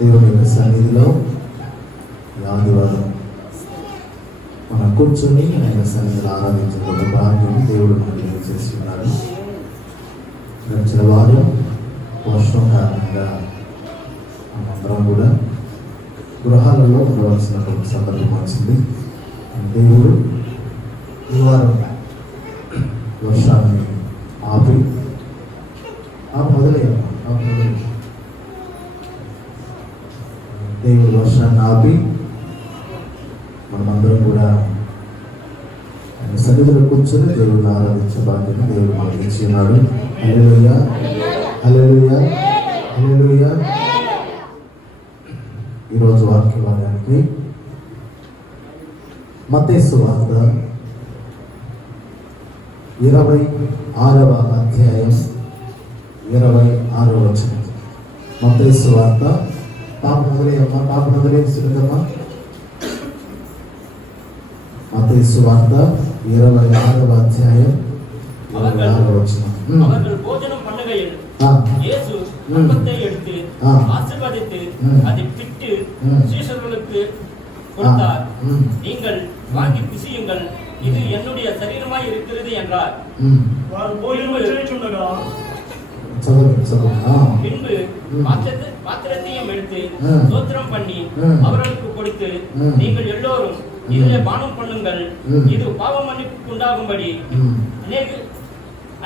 దేవుని యొక్క సన్నిధిలో ఆదివారం మనం కూర్చొని ఆయన సన్నిధిలో ఆరాధించుకున్న భాగ్యం దేవుడు మనకి చేస్తున్నాడు. గడిచిన వారం వర్షం కారణంగా మనందరం కూడా గృహాలలో ఉండవలసిన ఒక సందర్భం వచ్చింది. దేవుడు ఈ వారం వర్షాన్ని ఆపి మొదలయ్యాం దేవుడు వర్షాన్ని ఆపి మనమందరం కూడా ఆయన సన్నిధిలో కూర్చొని దేవుడిని ఆరాధించే బాధ్యత దేవుడు మనకి ఇచ్చి ఉన్నాడు. హల్లెలూయా, హల్లెలూయా, హల్లెలూయా. ఈరోజు వాక్య భాగానికి మత్తయి సువార్త 26వ అధ్యాయం 26వ వచనం. మత్తయి సువార్త పాప మొదలైందమ్మా. మత్తయి సువార్త 26వ అధ్యాయం 26వ వచనం. భోజనం పండుగ இயேசு அப்பத்தை எடுத்து ஆசீர்வதித்து அதை பிட்டு சீஷர்களுக்கு கொடுத்தார். நீங்கள் வாங்கி புசியுங்கள், இது என்னுடைய சரீரமாய் இருக்கிறது என்றார். பின்பு பாத்திரத்தையும் எடுத்து ஸ்தோத்திரம் பண்ணி அவர்களுக்கு கொடுத்து, நீங்கள் எல்லோரும் இதிலே பானம் பண்ணுங்கள், இது பாவ மன்னிப்புக்கு உண்டாகும்படி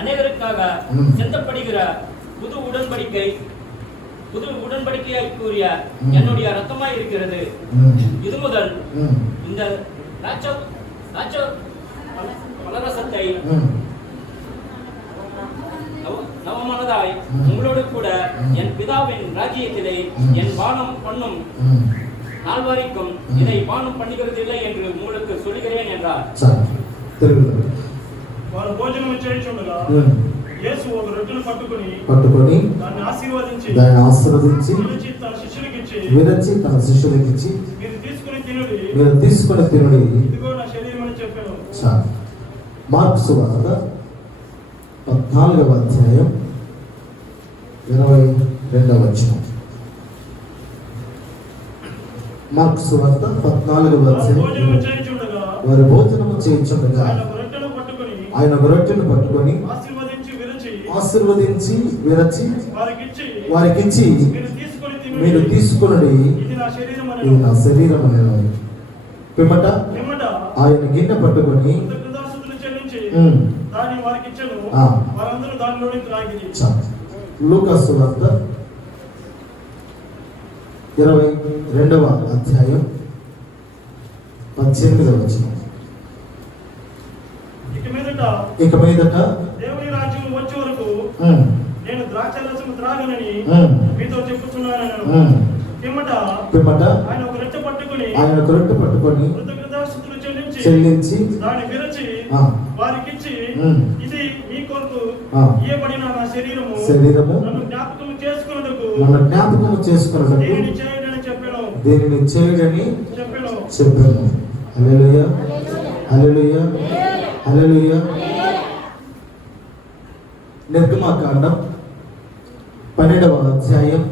அநேகருக்காக செந்தப்படுகிற புது உடன்படிக்கையாய் கூறிய என்னுடைய ரத்தமாய் இருக்கிறது. இது முதல் இந்த பலரசத்தை நவமனதாய் உங்களோடு கூட என் பிதாவின் ராஜ்யத்திலே என் பானம் பண்ணும் நாள் வரைக்கும் இதை பானம் பண்ணுகிறது இல்லை என்று உங்களுக்கு சொல்லுகிறேன் என்றார். వారు భోజనం చేయించుండగా యేసు ఒక రొట్టెను పట్టుకొని దాన్ని ఆశీర్వదించి విరచి తన శిష్యులకు ఇచ్చి మీరు తీసుకొని తినుడి, ఇదిగో నా శరీరం అని చెప్పాను. మార్కు సువార్త 14వ అధ్యాయం 22వ వచనం. మార్కు సువార్త 14వ అధ్యాయం. వారు భోజనము చేయించుండగా ఆయన ఒక రొట్టెను పట్టుకొని ఆశీర్వదించి విరచి వారికిచ్చి మీరు తీసుకొనుడి, ఇది నా శరీరం అనేవారు. పిమ్మట ఆయన గిన్నె పట్టుకొని లూకా సువార్త 22వ అధ్యాయం 18వ వచనం. ఇక మీదట దేవుని రాజ్యం వచ్చే వరకు నేను ద్రాక్షారసం త్రాగనని మీతో చెప్పుచున్నాను. పిమ్మట ఆయన ఒక రొట్టె పట్టుకొని కృతజ్ఞతాస్తుతులు చెల్లించి దాన్ని విరచి వారికిచ్చి, ఇది మీ కొరకు ఇయ్యబడిన నా శరీరము, నన్ను జ్ఞాపకం చేసుకొనుటకు దీనిని చేయడని చెప్పాను. హల్లెలూయా, హల్లెలూయా, హల్లెలూయా. నిర్గమకాండం 12వ అధ్యాయం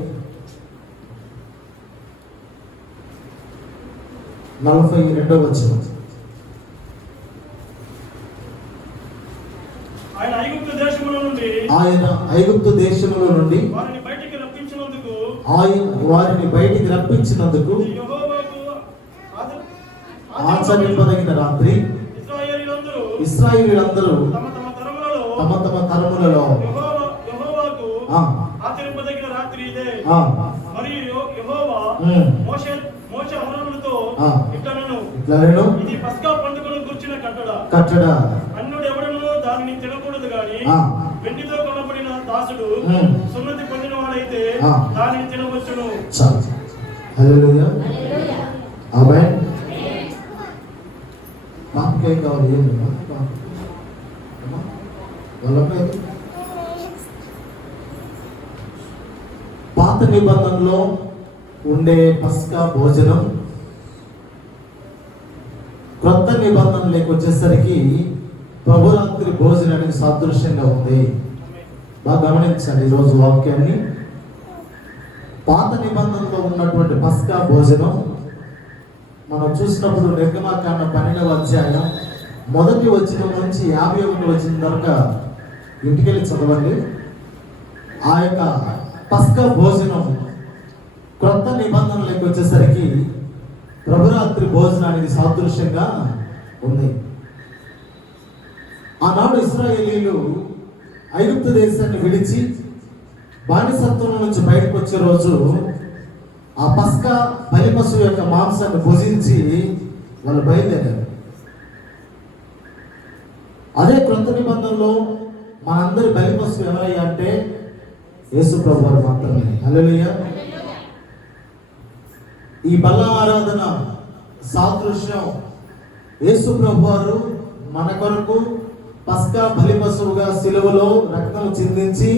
42వ వచనం. ఆయన ఐగుప్తు దేశములో నుండి వారిని బయటికి రప్పించినందుకు ఆచరింపదగిన రాత్రి ఇశ్రాయేలీయులందరూ తమ తరములలో ఆచరింపదగిన రాత్రి ఇదే. మరియు యెహోవా మోషే అహరోనులతో ఇట్లనెను, ఇది పస్కా పండుగను గుర్చిన కట్టడ. అన్యుడు ఎవడనో దానిని తినకూడదు గాని వెండితో కొనబడిన దాసుడు సున్నతి పొందిన వాడైతే దానిని తినవచ్చును. హల్లెలూయా, ఆమేన్. మాకేం కావాలి? పాత నిబంధనలో ఉండే పస్కా భోజనం క్రొత్త నిబంధనలోకి వచ్చేసరికి ప్రభురాత్రి భోజనానికి సాదృశ్యంగా ఉంది. బాగా గమనించండి ఈరోజు వాక్యాన్ని. పాత నిబంధనలో ఉన్నటువంటి పస్కా భోజనం మనం చూసినప్పుడు నిర్గమాకాండ 12వ అధ్యాయం మొదటి వచనం నుంచి 51 వచనం దాకా ఇంటికెళ్ళి చదవండి. ఆ యొక్క పస్కా భోజనం క్రొత్త నిబంధనలోకి వచ్చేసరికి ప్రభురాత్రి భోజనానికి సాదృశ్యంగా ఉంది. ఆనాడు ఇశ్రాయేలీలు ఐగుప్తు దేశాన్ని విడిచి బానిసత్వం నుంచి బయటకు వచ్చే రోజు ఆ పస్కా బలి పశువు యొక్క మాంసాన్ని భుజించి వాళ్ళు బయలుదేరారు. అదే క్రొత్త నిబంధనలో మనందరి బలి పశువు ఎవరయ్యా అంటే యేసు ప్రభు వారు మాత్రమే. హల్లెలూయా. ఈ బల్ల ఆరాధన సాదృశ్యం యేసు ప్రభు వారు మన కొరకు పస్కా బలి పశువుగా సిలువలో రక్తం చిందించి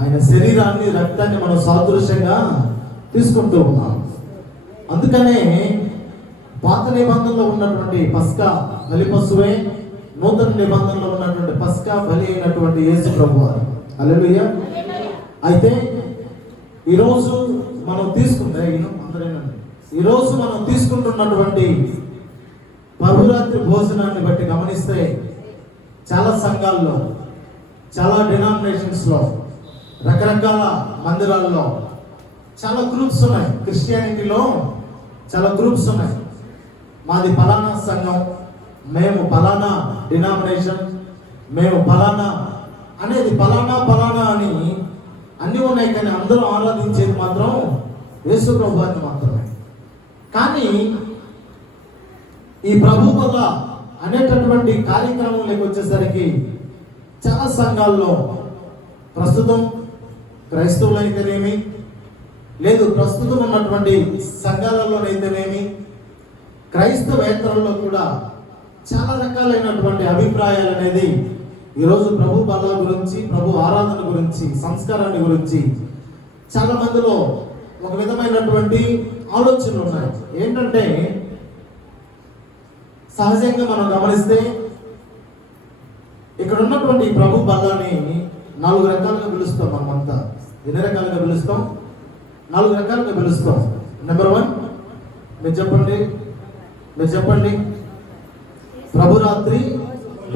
ఆయన శరీరాన్ని రక్తాన్ని మనం సాదృశ్యంగా తీసుకుంటూ ఉన్నాం. అందుకనే పాత నిబంధనలో ఉన్నటువంటి పస్కా బలి పశువే నూతన నిబంధనలో ఉన్నటువంటి పస్కా బలి అయినటువంటి యేసు ప్రభు వారు. హల్లెలూయా. అయితే ఈరోజు మనం తీసుకుంటున్నటువంటి ప్రభురాత్రి భోజనాన్ని బట్టి గమనిస్తే చాలా సంఘాల్లో, చాలా డినామినేషన్స్లో, రకరకాల మందిరాల్లో చాలా గ్రూప్స్ ఉన్నాయి. క్రిస్టియానిటీలో చాలా గ్రూప్స్ ఉన్నాయి. మాది ఫలానా సంఘం, మేము ఫలానా డినామినేషన్, మేము ఫలానా అనేది ఫలానా అని అన్నీ ఉన్నాయి. కానీ అందరూ ఆరాధించేది మాత్రం యేసు ప్రభువాన్ని మాత్రమే. కానీ ఈ ప్రభు వల్ల అనేటటువంటి కార్యక్రమంలోకి వచ్చేసరికి చాలా సంఘాల్లో ప్రస్తుతం క్రైస్తవులైతేనేమి, లేదు ప్రస్తుతం ఉన్నటువంటి సంఘాలలోనైతేనేమి, క్రైస్తవేతరుల్లో కూడా చాలా రకాలైనటువంటి అభిప్రాయాలు అనేది ఈరోజు ప్రభు బల్ల గురించి, ప్రభు ఆరాధన గురించి, సంస్కారాన్ని గురించి చాలా మందిలో ఒక విధమైనటువంటి ఆలోచనలు ఉన్నాయి. ఏంటంటే సహజంగా మనం గమనిస్తే ఇక్కడ ఉన్నటువంటి ప్రభు బల్లని 4 రకాలుగా పిలుస్తాం. మనమంతా ఎన్ని రకాలుగా పిలుస్తాం? 4 రకాలుగా పిలుస్తాం. నెంబర్ 1 మీరు చెప్పండి ప్రభురాత్రి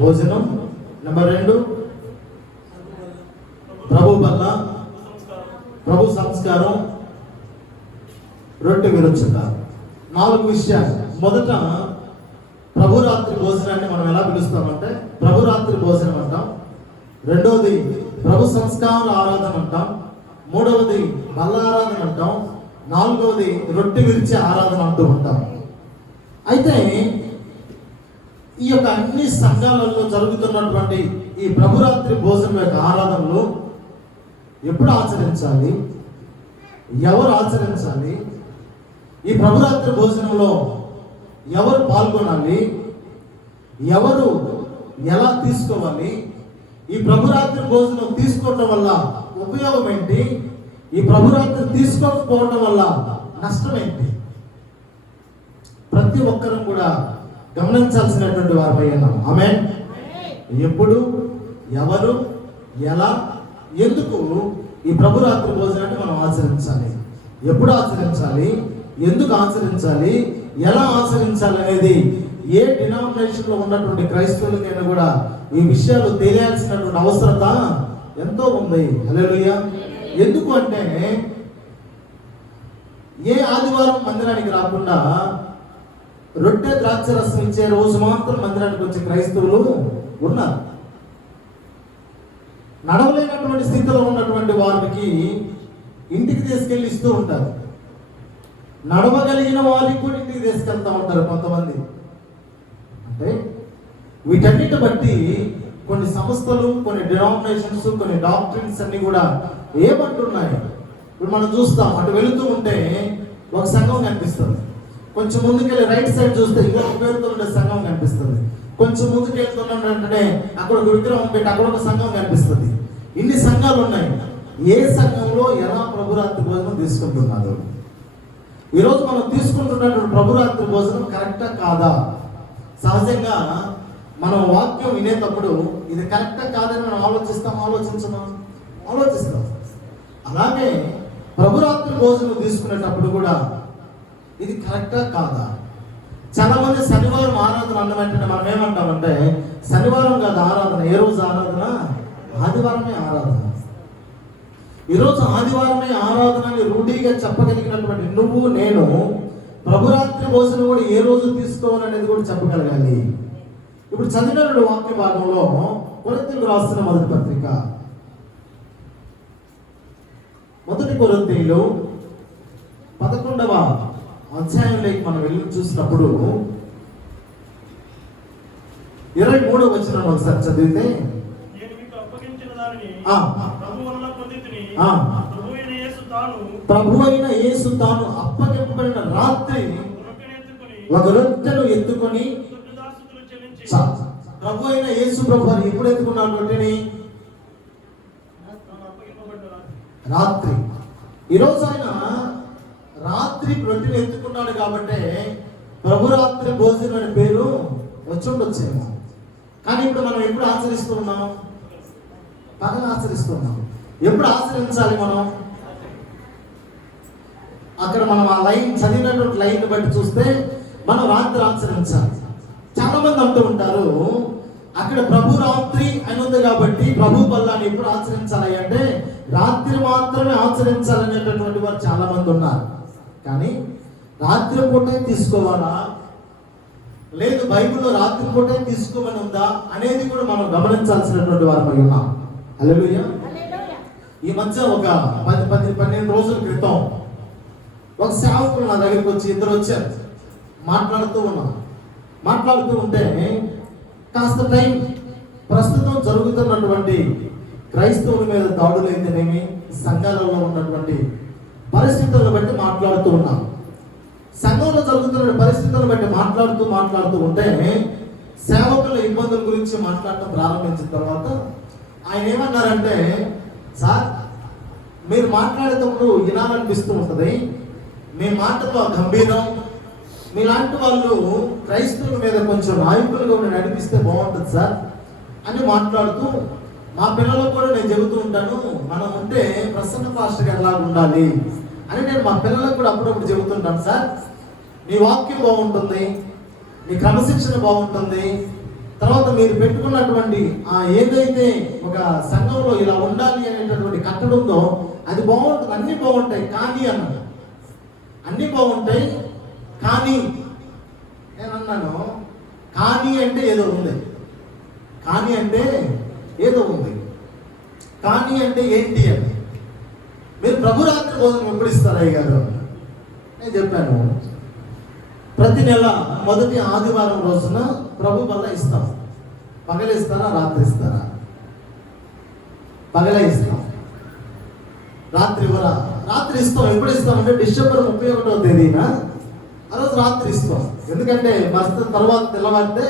భోజనం. నెంబర్ 2 ప్రభు బల్ల, ప్రభు సంస్కారం, రొట్టె విరుచుట. 4 విషయాలు. మొదట ప్రభురాత్రి భోజనాన్ని మనం ఎలా పిలుస్తామంటే ప్రభురాత్రి భోజనం అంటాం. రెండవది ప్రభు సంస్కార ఆరాధన అంటాం. మూడవది బల్ల ఆరాధన అంటాం. నాలుగవది రొట్టె విరిచే ఆరాధన అంటూ ఉంటాం. అయితే ఈ యొక్క అన్ని సంఘాలలో జరుగుతున్నటువంటి ఈ ప్రభురాత్రి భోజనం యొక్క ఆరాధనలు ఎప్పుడు ఆచరించాలి, ఎవరు ఆచరించాలి, ఈ ప్రభురాత్రి భోజనంలో ఎవరు పాల్గొనాలి, ఎవరు ఎలా తీసుకోవాలి, ఈ ప్రభురాత్రి భోజనం తీసుకోవడం వల్ల ఉపయోగం ఏంటి, ఈ ప్రభురాత్రి తీసుకోకపోవడం వల్ల నష్టం ఏంటి, ప్రతి ఒక్కరం కూడా గమనించాల్సినటువంటి వారమై ఉన్నాం. ఆమేన్. ఎప్పుడు, ఎవరు, ఎలా, ఎందుకు ఈ ప్రభురాత్రి భోజనాన్ని మనం ఆచరించాలి, ఎప్పుడు ఆచరించాలి, ఎందుకు ఆచరించాలి, ఎలా ఆచరించాలి అనేది ఏ డినామినేషన్ లో ఉన్నటువంటి క్రైస్తవులకైనా కూడా ఈ విషయాలు తెలియాల్సినటువంటి అవసరత ఎంతో ఉంది. హల్లెలూయా. ఎందుకు అంటే ఏ ఆదివారం మందిరానికి రాకుండా రొట్టె ద్రాక్ష రసం ఇచ్చే రోజు మాత్రం మందిరానికి వచ్చే క్రైస్తవులు ఉన్నారు. నడవలేనటువంటి స్థితిలో ఉన్నటువంటి వారికి ఇంటికి తీసుకెళ్ళి ఇస్తూ ఉంటారు. నడవగలిగిన వారికి కూడా ఇంటికి తీసుకెళ్తా ఉంటారు కొంతమంది. అంటే వీటన్నిటి బట్టి కొన్ని సంస్థలు, కొన్ని డినామినేషన్స్, కొన్ని డాక్ట్రిన్స్ అన్ని కూడా ఏమంటున్నాయి. ఇప్పుడు మనం చూస్తాం, అటు వెళుతూ ఉంటే ఒక సంఘం కనిపిస్తుంది, కొంచెం ముందుకెళ్ళి రైట్ సైడ్ చూస్తే ఇంకొక పేరుతో ఉండే సంఘం కనిపిస్తుంది, కొంచెం ముందుకు వెళ్తున్న వెంటనే అక్కడ ఒక విగ్రహం పెట్టి అక్కడ ఒక సంఘం కనిపిస్తుంది. ఇన్ని సంఘాలు ఉన్నాయి. ఏ సంఘంలో ఎలా ప్రభురాత్రి భోజనం తీసుకుంటున్నారు? ఈరోజు మనం తీసుకుంటున్నటువంటి ప్రభురాత్రి భోజనం కరెక్టా కాదా? సహజంగా మనం వాక్యం వినేటప్పుడు ఇది కరెక్టా కాదని మనం ఆలోచిస్తాం. అలాగే ప్రభురాత్రి భోజనం తీసుకునేటప్పుడు కూడా ఇది కరెక్టా కాదా? చాలా మంది శనివారం ఆరాధన అన్న వెంటనే మనం ఏమంటామంటే శనివారం కాదు ఆరాధన. ఏ రోజు ఆరాధన? ఆదివారమే ఆరాధన. ఈరోజు ఆదివారమే ఆరాధన అని రూఢీగా చెప్పగలిగినటువంటి నువ్వు నేను ప్రభురాత్రి భోజనం కూడా ఏ రోజు తీసుకోవాలనేది కూడా చెప్పగలగాలి. ఇప్పుడు చదివిన వాక్య భాగంలో కొరింథీయులకు రాసిన మొదటి పత్రిక, మొదటి కొరింథీయులు 11వ అధ్యాయంలోకి మనం వెళ్ళి చూసినప్పుడు 23వ వచనం ఒకసారి చదివితే, నేను మీకు అప్పగించిన దానిని ఆ. ప్రభువు వలన పొందితిని. ఆ. ప్రభువైన యేసు తాను ప్రభు అయిన యేసు తాను అప్పగింపబడిన రాత్రి రొట్టెనెత్తుకొని ఒక రొట్టెను ఎత్తుకొని కృతజ్ఞతాస్తుతులు చెల్లించి ప్రభు అయిన యేసు ప్రభు అని ఎప్పుడు ఎత్తుకున్నాడు రొట్టెని? తాను అప్పగింపబడ్డ రాత్రి. ఈరోజు ఆయన రాత్రి రొట్టెని ఎత్తుకున్నాడు కాబట్టి ప్రభురాత్రి భోజనం అనే పేరు వచ్చి ఉండొచ్చేమో. కానీ ఇప్పుడు మనం ఎప్పుడు ఆచరిస్తూ ఉన్నాం? పగల ఆచరిస్తూ ఉన్నాం. ఎప్పుడు ఆచరించాలి మనం? అక్కడ మనం ఆ లైన్ చదివినటువంటి లైన్ బట్టి చూస్తే మనం రాత్రి ఆచరించాలి. చాలా మంది అంటూ ఉంటారు అక్కడ ప్రభు రాత్రి అని ఉంది కాబట్టి ప్రభు బల్లాన్ని ఎప్పుడు ఆచరించాలి అంటే రాత్రి మాత్రమే ఆచరించాలనేటటువంటి వారు చాలా మంది ఉన్నారు. కానీ రాత్రి పూటే తీసుకోవాలా, లేదు బైబిల్లో రాత్రి పూటే తీసుకోమని ఉందా అనేది కూడా మనం గమనించాల్సినటువంటి వారు ఉన్నాం. హల్లెలూయా. ఈ మధ్య ఒక 12 రోజుల క్రితం ఒక సేవకులు నా దగ్గరికి వచ్చి ఇద్దరు వచ్చారు. మాట్లాడుతూ ఉంటే కాస్త టైం ప్రస్తుతం జరుగుతున్నటువంటి క్రైస్తవుల మీద దాడులు అయితేనేమి సంఘాలలో ఉన్నటువంటి పరిస్థితులను బట్టి మాట్లాడుతూ ఉన్నాం. సంఘంలో జరుగుతున్న పరిస్థితులను బట్టి మాట్లాడుతూ ఉంటే సేవకుల ఇబ్బందుల గురించి మాట్లాడటం ప్రారంభించిన తర్వాత ఆయన ఏమన్నారంటే, సార్ మీరు మాట్లాడేటప్పుడు వినాలనిపిస్తూ ఉంటుంది, మీ మాటతో గంభీరం, మీలాంటి వాళ్ళు క్రైస్తవుల మీద కొంచెం నాయకులుగా ఉండి నడిపిస్తే బాగుంటుంది సార్ అని మాట్లాడుతూ, మా పిల్లలకు కూడా నేను చెబుతూ ఉంటాను మనం ఉంటే ప్రసన్న పాస్టర్ గారు లాగా ఉండాలి అని నేను మా పిల్లలకు కూడా అప్పుడప్పుడు చెబుతుంటాను. సార్ మీ వాక్యం బాగుంటుంది, మీ క్రమశిక్షణ బాగుంటుంది, తర్వాత మీరు పెట్టుకున్నటువంటి ఏదైతే ఒక సంఘంలో ఇలా ఉండాలి అనేటటువంటి కట్టడి ఉందో అది బాగుంటుంది, అన్నీ బాగుంటాయి కానీ అన్నాడు. అన్నీ బాగుంటాయి కానీ నేను అన్నాను, కానీ అంటే ఏదో ఉంది, కానీ అంటే ఏదో ఉంది, కానీ అంటే ఏంటి అని. మీరు ప్రభురాత్రి భోజనం ఎప్పుడు ఇస్తారు అయ్య గారు? నేను చెప్పాను ప్రతి నెల మొదటి ఆదివారం రోజున ప్రభు బల్ల ఇస్తాం. పగలిస్తారా రాత్రి ఇస్తారా? పగలే ఇస్తాం, రాత్రి ఇవ్వరా? రాత్రి ఇస్తాం. ఎప్పుడు ఇస్తామంటే డిసెంబర్ 31వ తేదీన ఆ రోజు రాత్రి ఇస్తాం. ఎందుకంటే మస్తు తర్వాత తెల్లవారితే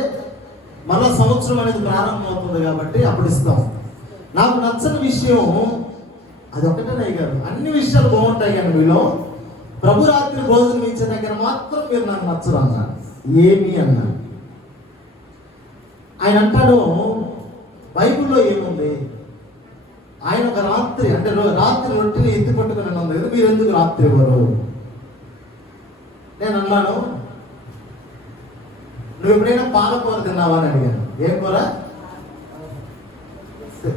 మళ్ళా సంవత్సరం అనేది ప్రారంభం అవుతుంది కాబట్టి అప్పుడు ఇస్తాం. నాకు నచ్చని విషయం అది ఒకటేనే గారు, అన్ని విషయాలు బాగుంటాయి కానీ మీలో ప్రభురాత్రి భోజనం ఇచ్చే దగ్గర మాత్రం మీరు నాకు నచ్చరు అన్నారు. ఏమి అన్నా ఆయన అంటాడు, బైబిల్లో ఏముంది? ఆయన ఒక రాత్రి అంటే రాత్రి రొట్టెని ఎత్తి పట్టుకుని ఉంది కదా, మీరు ఎందుకు రాత్రి ఇవ్వరు? నేను అన్నాను, నువ్వు ఎప్పుడైనా పాలకూర తిన్నావా అని అడిగాను. ఏం కూర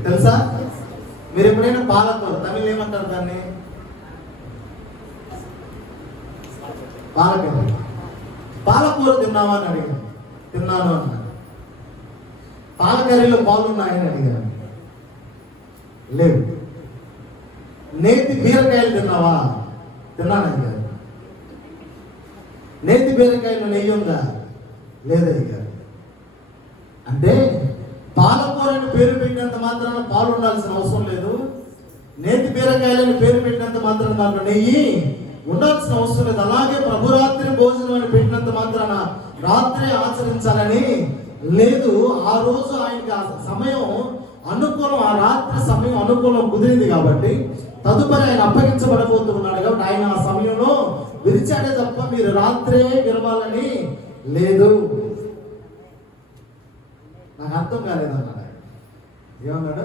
తెలుసా? మీరు ఎప్పుడైనా పాలకూర, తమిళ ఏమంటారు దాన్ని? పాలకూర తిన్నావా అని అడిగాను. తిన్నాను అన్నాను. పాలకర్రీలో పాలు ఉన్నాయని అడిగాను. లేవు. నేతి బీరకాయలు తిన్నావా? తిన్నాను అడిగాను. నేతి బీరకాయలు నెయ్యి ఉందా? లేదయ్యారు. అంటే పాలకూరని పేరు పెట్టినంత మాత్రాన పాలు ఉండాల్సిన అవసరం లేదు, నేతి బీరకాయలని పేరు పెట్టినంత మాత్రాన దాంట్లో నెయ్యి ఉండాల్సిన అవసరం లేదు. అలాగే ప్రభురాత్రి భోజనం అని పెట్టినంత మాత్రాన రాత్రి ఆచరించాలని లేదు. ఆ రోజు ఆయనకి ఆ సమయం అనుకూలం, ఆ రాత్రి సమయం అనుకూలం కుదిరింది కాబట్టి తదుపరి ఆయన అప్పగించబడబోతున్నాడు కాబట్టి ఆయన ఆ సమయంలో విరిచాడే తప్ప మీరు రాత్రే విరవాలని లేదు. నాకు అర్థం కాలేదు అన్నాడు. ఏమన్నాడు?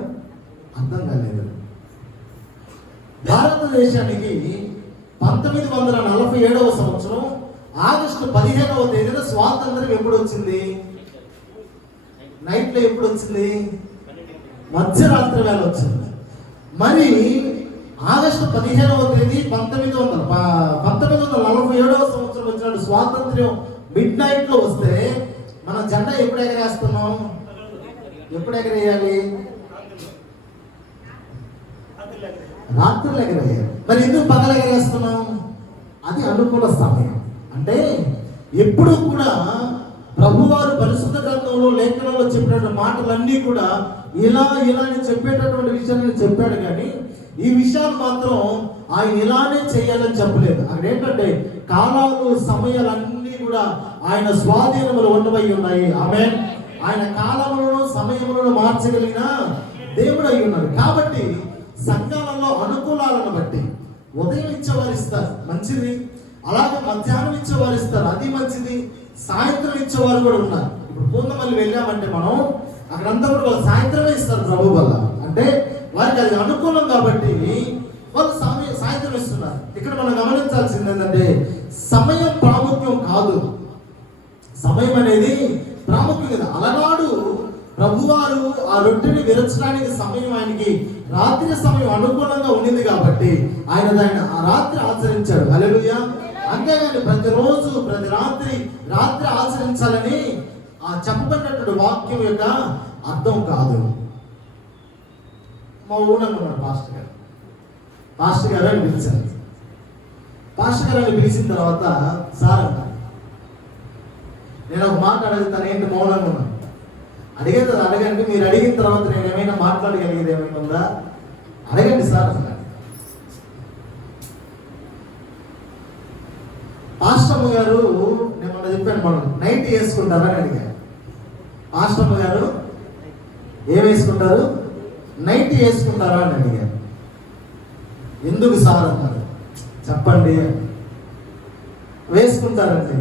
అర్థం కాలేదు. భారతదేశానికి 1947 సంవత్సరం ఆగస్టు 15వ తేదీన స్వాతంత్రం ఎప్పుడు వచ్చింది? నైట్లో ఎప్పుడు వచ్చింది? మధ్యరాత్రి వేళ వచ్చింది. మరి ఆగస్టు 15వ తేదీ 1947 సంవత్సరం వచ్చిన స్వాతంత్ర్యం మిడ్ నైట్ లో వస్తే మన జెండా ఎప్పుడు ఎగరేస్తున్నాం? ఎప్పుడు ఎగరేయాలి? రాత్రులు ఎగరేయాలి. మరి ఎందుకు పగలు ఎగరేస్తున్నాం? అది అనుకూల సమయం. అంటే ఎప్పుడు కూడా ప్రభువారు పరిశుద్ధ గ్రంథంలో లేఖనంలో చెప్పినటువంటి మాటలన్నీ కూడా ఇలా అని చెప్పేటటువంటి విషయాన్ని చెప్పాడు, కానీ ఈ విషయాలు మాత్రం ఆయన ఇలానే చేయాలని చెప్పలేదు. అక్కడ ఏంటంటే కాలాలు సమయాలన్నీ కూడా ఆయన స్వాధీనములు ఉండవై ఉన్నాయి. ఆమేన్. ఆయన కాలములను సమయములను మార్చగలిగిన దేవుడు అయి ఉన్నాడు. కాబట్టి సంఘాలలో అనుకూలాలను బట్టి ఉదయం ఇచ్చేవారిస్తారు, మంచిది. అలాగే మధ్యాహ్నం ఇచ్చేవారిస్తారు, అది మంచిది. సాయంత్రం ఇచ్చేవారు కూడా ఉన్నారు. ఇప్పుడు పూర్ణమల్లి వెళ్ళామంటే మనం అక్కడంతా కూడా వాళ్ళు సాయంత్రమే ఇస్తారు ప్రభు వల్ల. అంటే వారికి అది అనుకూలం కాబట్టి వాళ్ళు సాయంత్రం ఇస్తున్నారు. ఇక్కడ మనం గమనించాల్సింది ఏంటంటే సమయం ప్రాముఖ్యం కాదు. సమయం అనేది ప్రాముఖ్యం కదా. అలనాడు ప్రభువారు ఆ రొట్టెని విరచడానికి సమయం ఆయనకి రాత్రి సమయం అనుకూలంగా ఉండింది కాబట్టి ఆయన దాన్ని ఆ రాత్రి ఆచరించాడు. హల్లెలూయా. అంతేగాని ప్రతిరోజు ప్రతి రాత్రి ఆచరించాలని ఆ చెప్పబడినటువంటి వాక్యం యొక్క అర్థం కాదు. మా ఊళ్ళో ఉన్నారు పాస్టర్ గారు అని పిలిచారు. పాస్టర్ గారు అని పిలిచిన తర్వాత సార్ అంట, నేను ఒక మాట అడుగుతాను, ఏంటి మౌనంగా ఉన్నాను. అడగండి, మీరు అడిగిన తర్వాత నేను ఏమైనా మాట్లాడగలిగేది ఏమైనా ఉందా? అడగండి సార్ అన్నాడు. పాస్టమ్మ గారు, నేను మొన్న చెప్పాను, మనం నైట్ వేసుకుంటారా అని అడిగారు. పాస్టమ్మ గారు ఏం వేసుకుంటారు? నైట్ వేసుకుంటారా అని అడిగారు. ఎందుకు సార్ అన్నారు. చెప్పండి. వేసుకుంటారండి.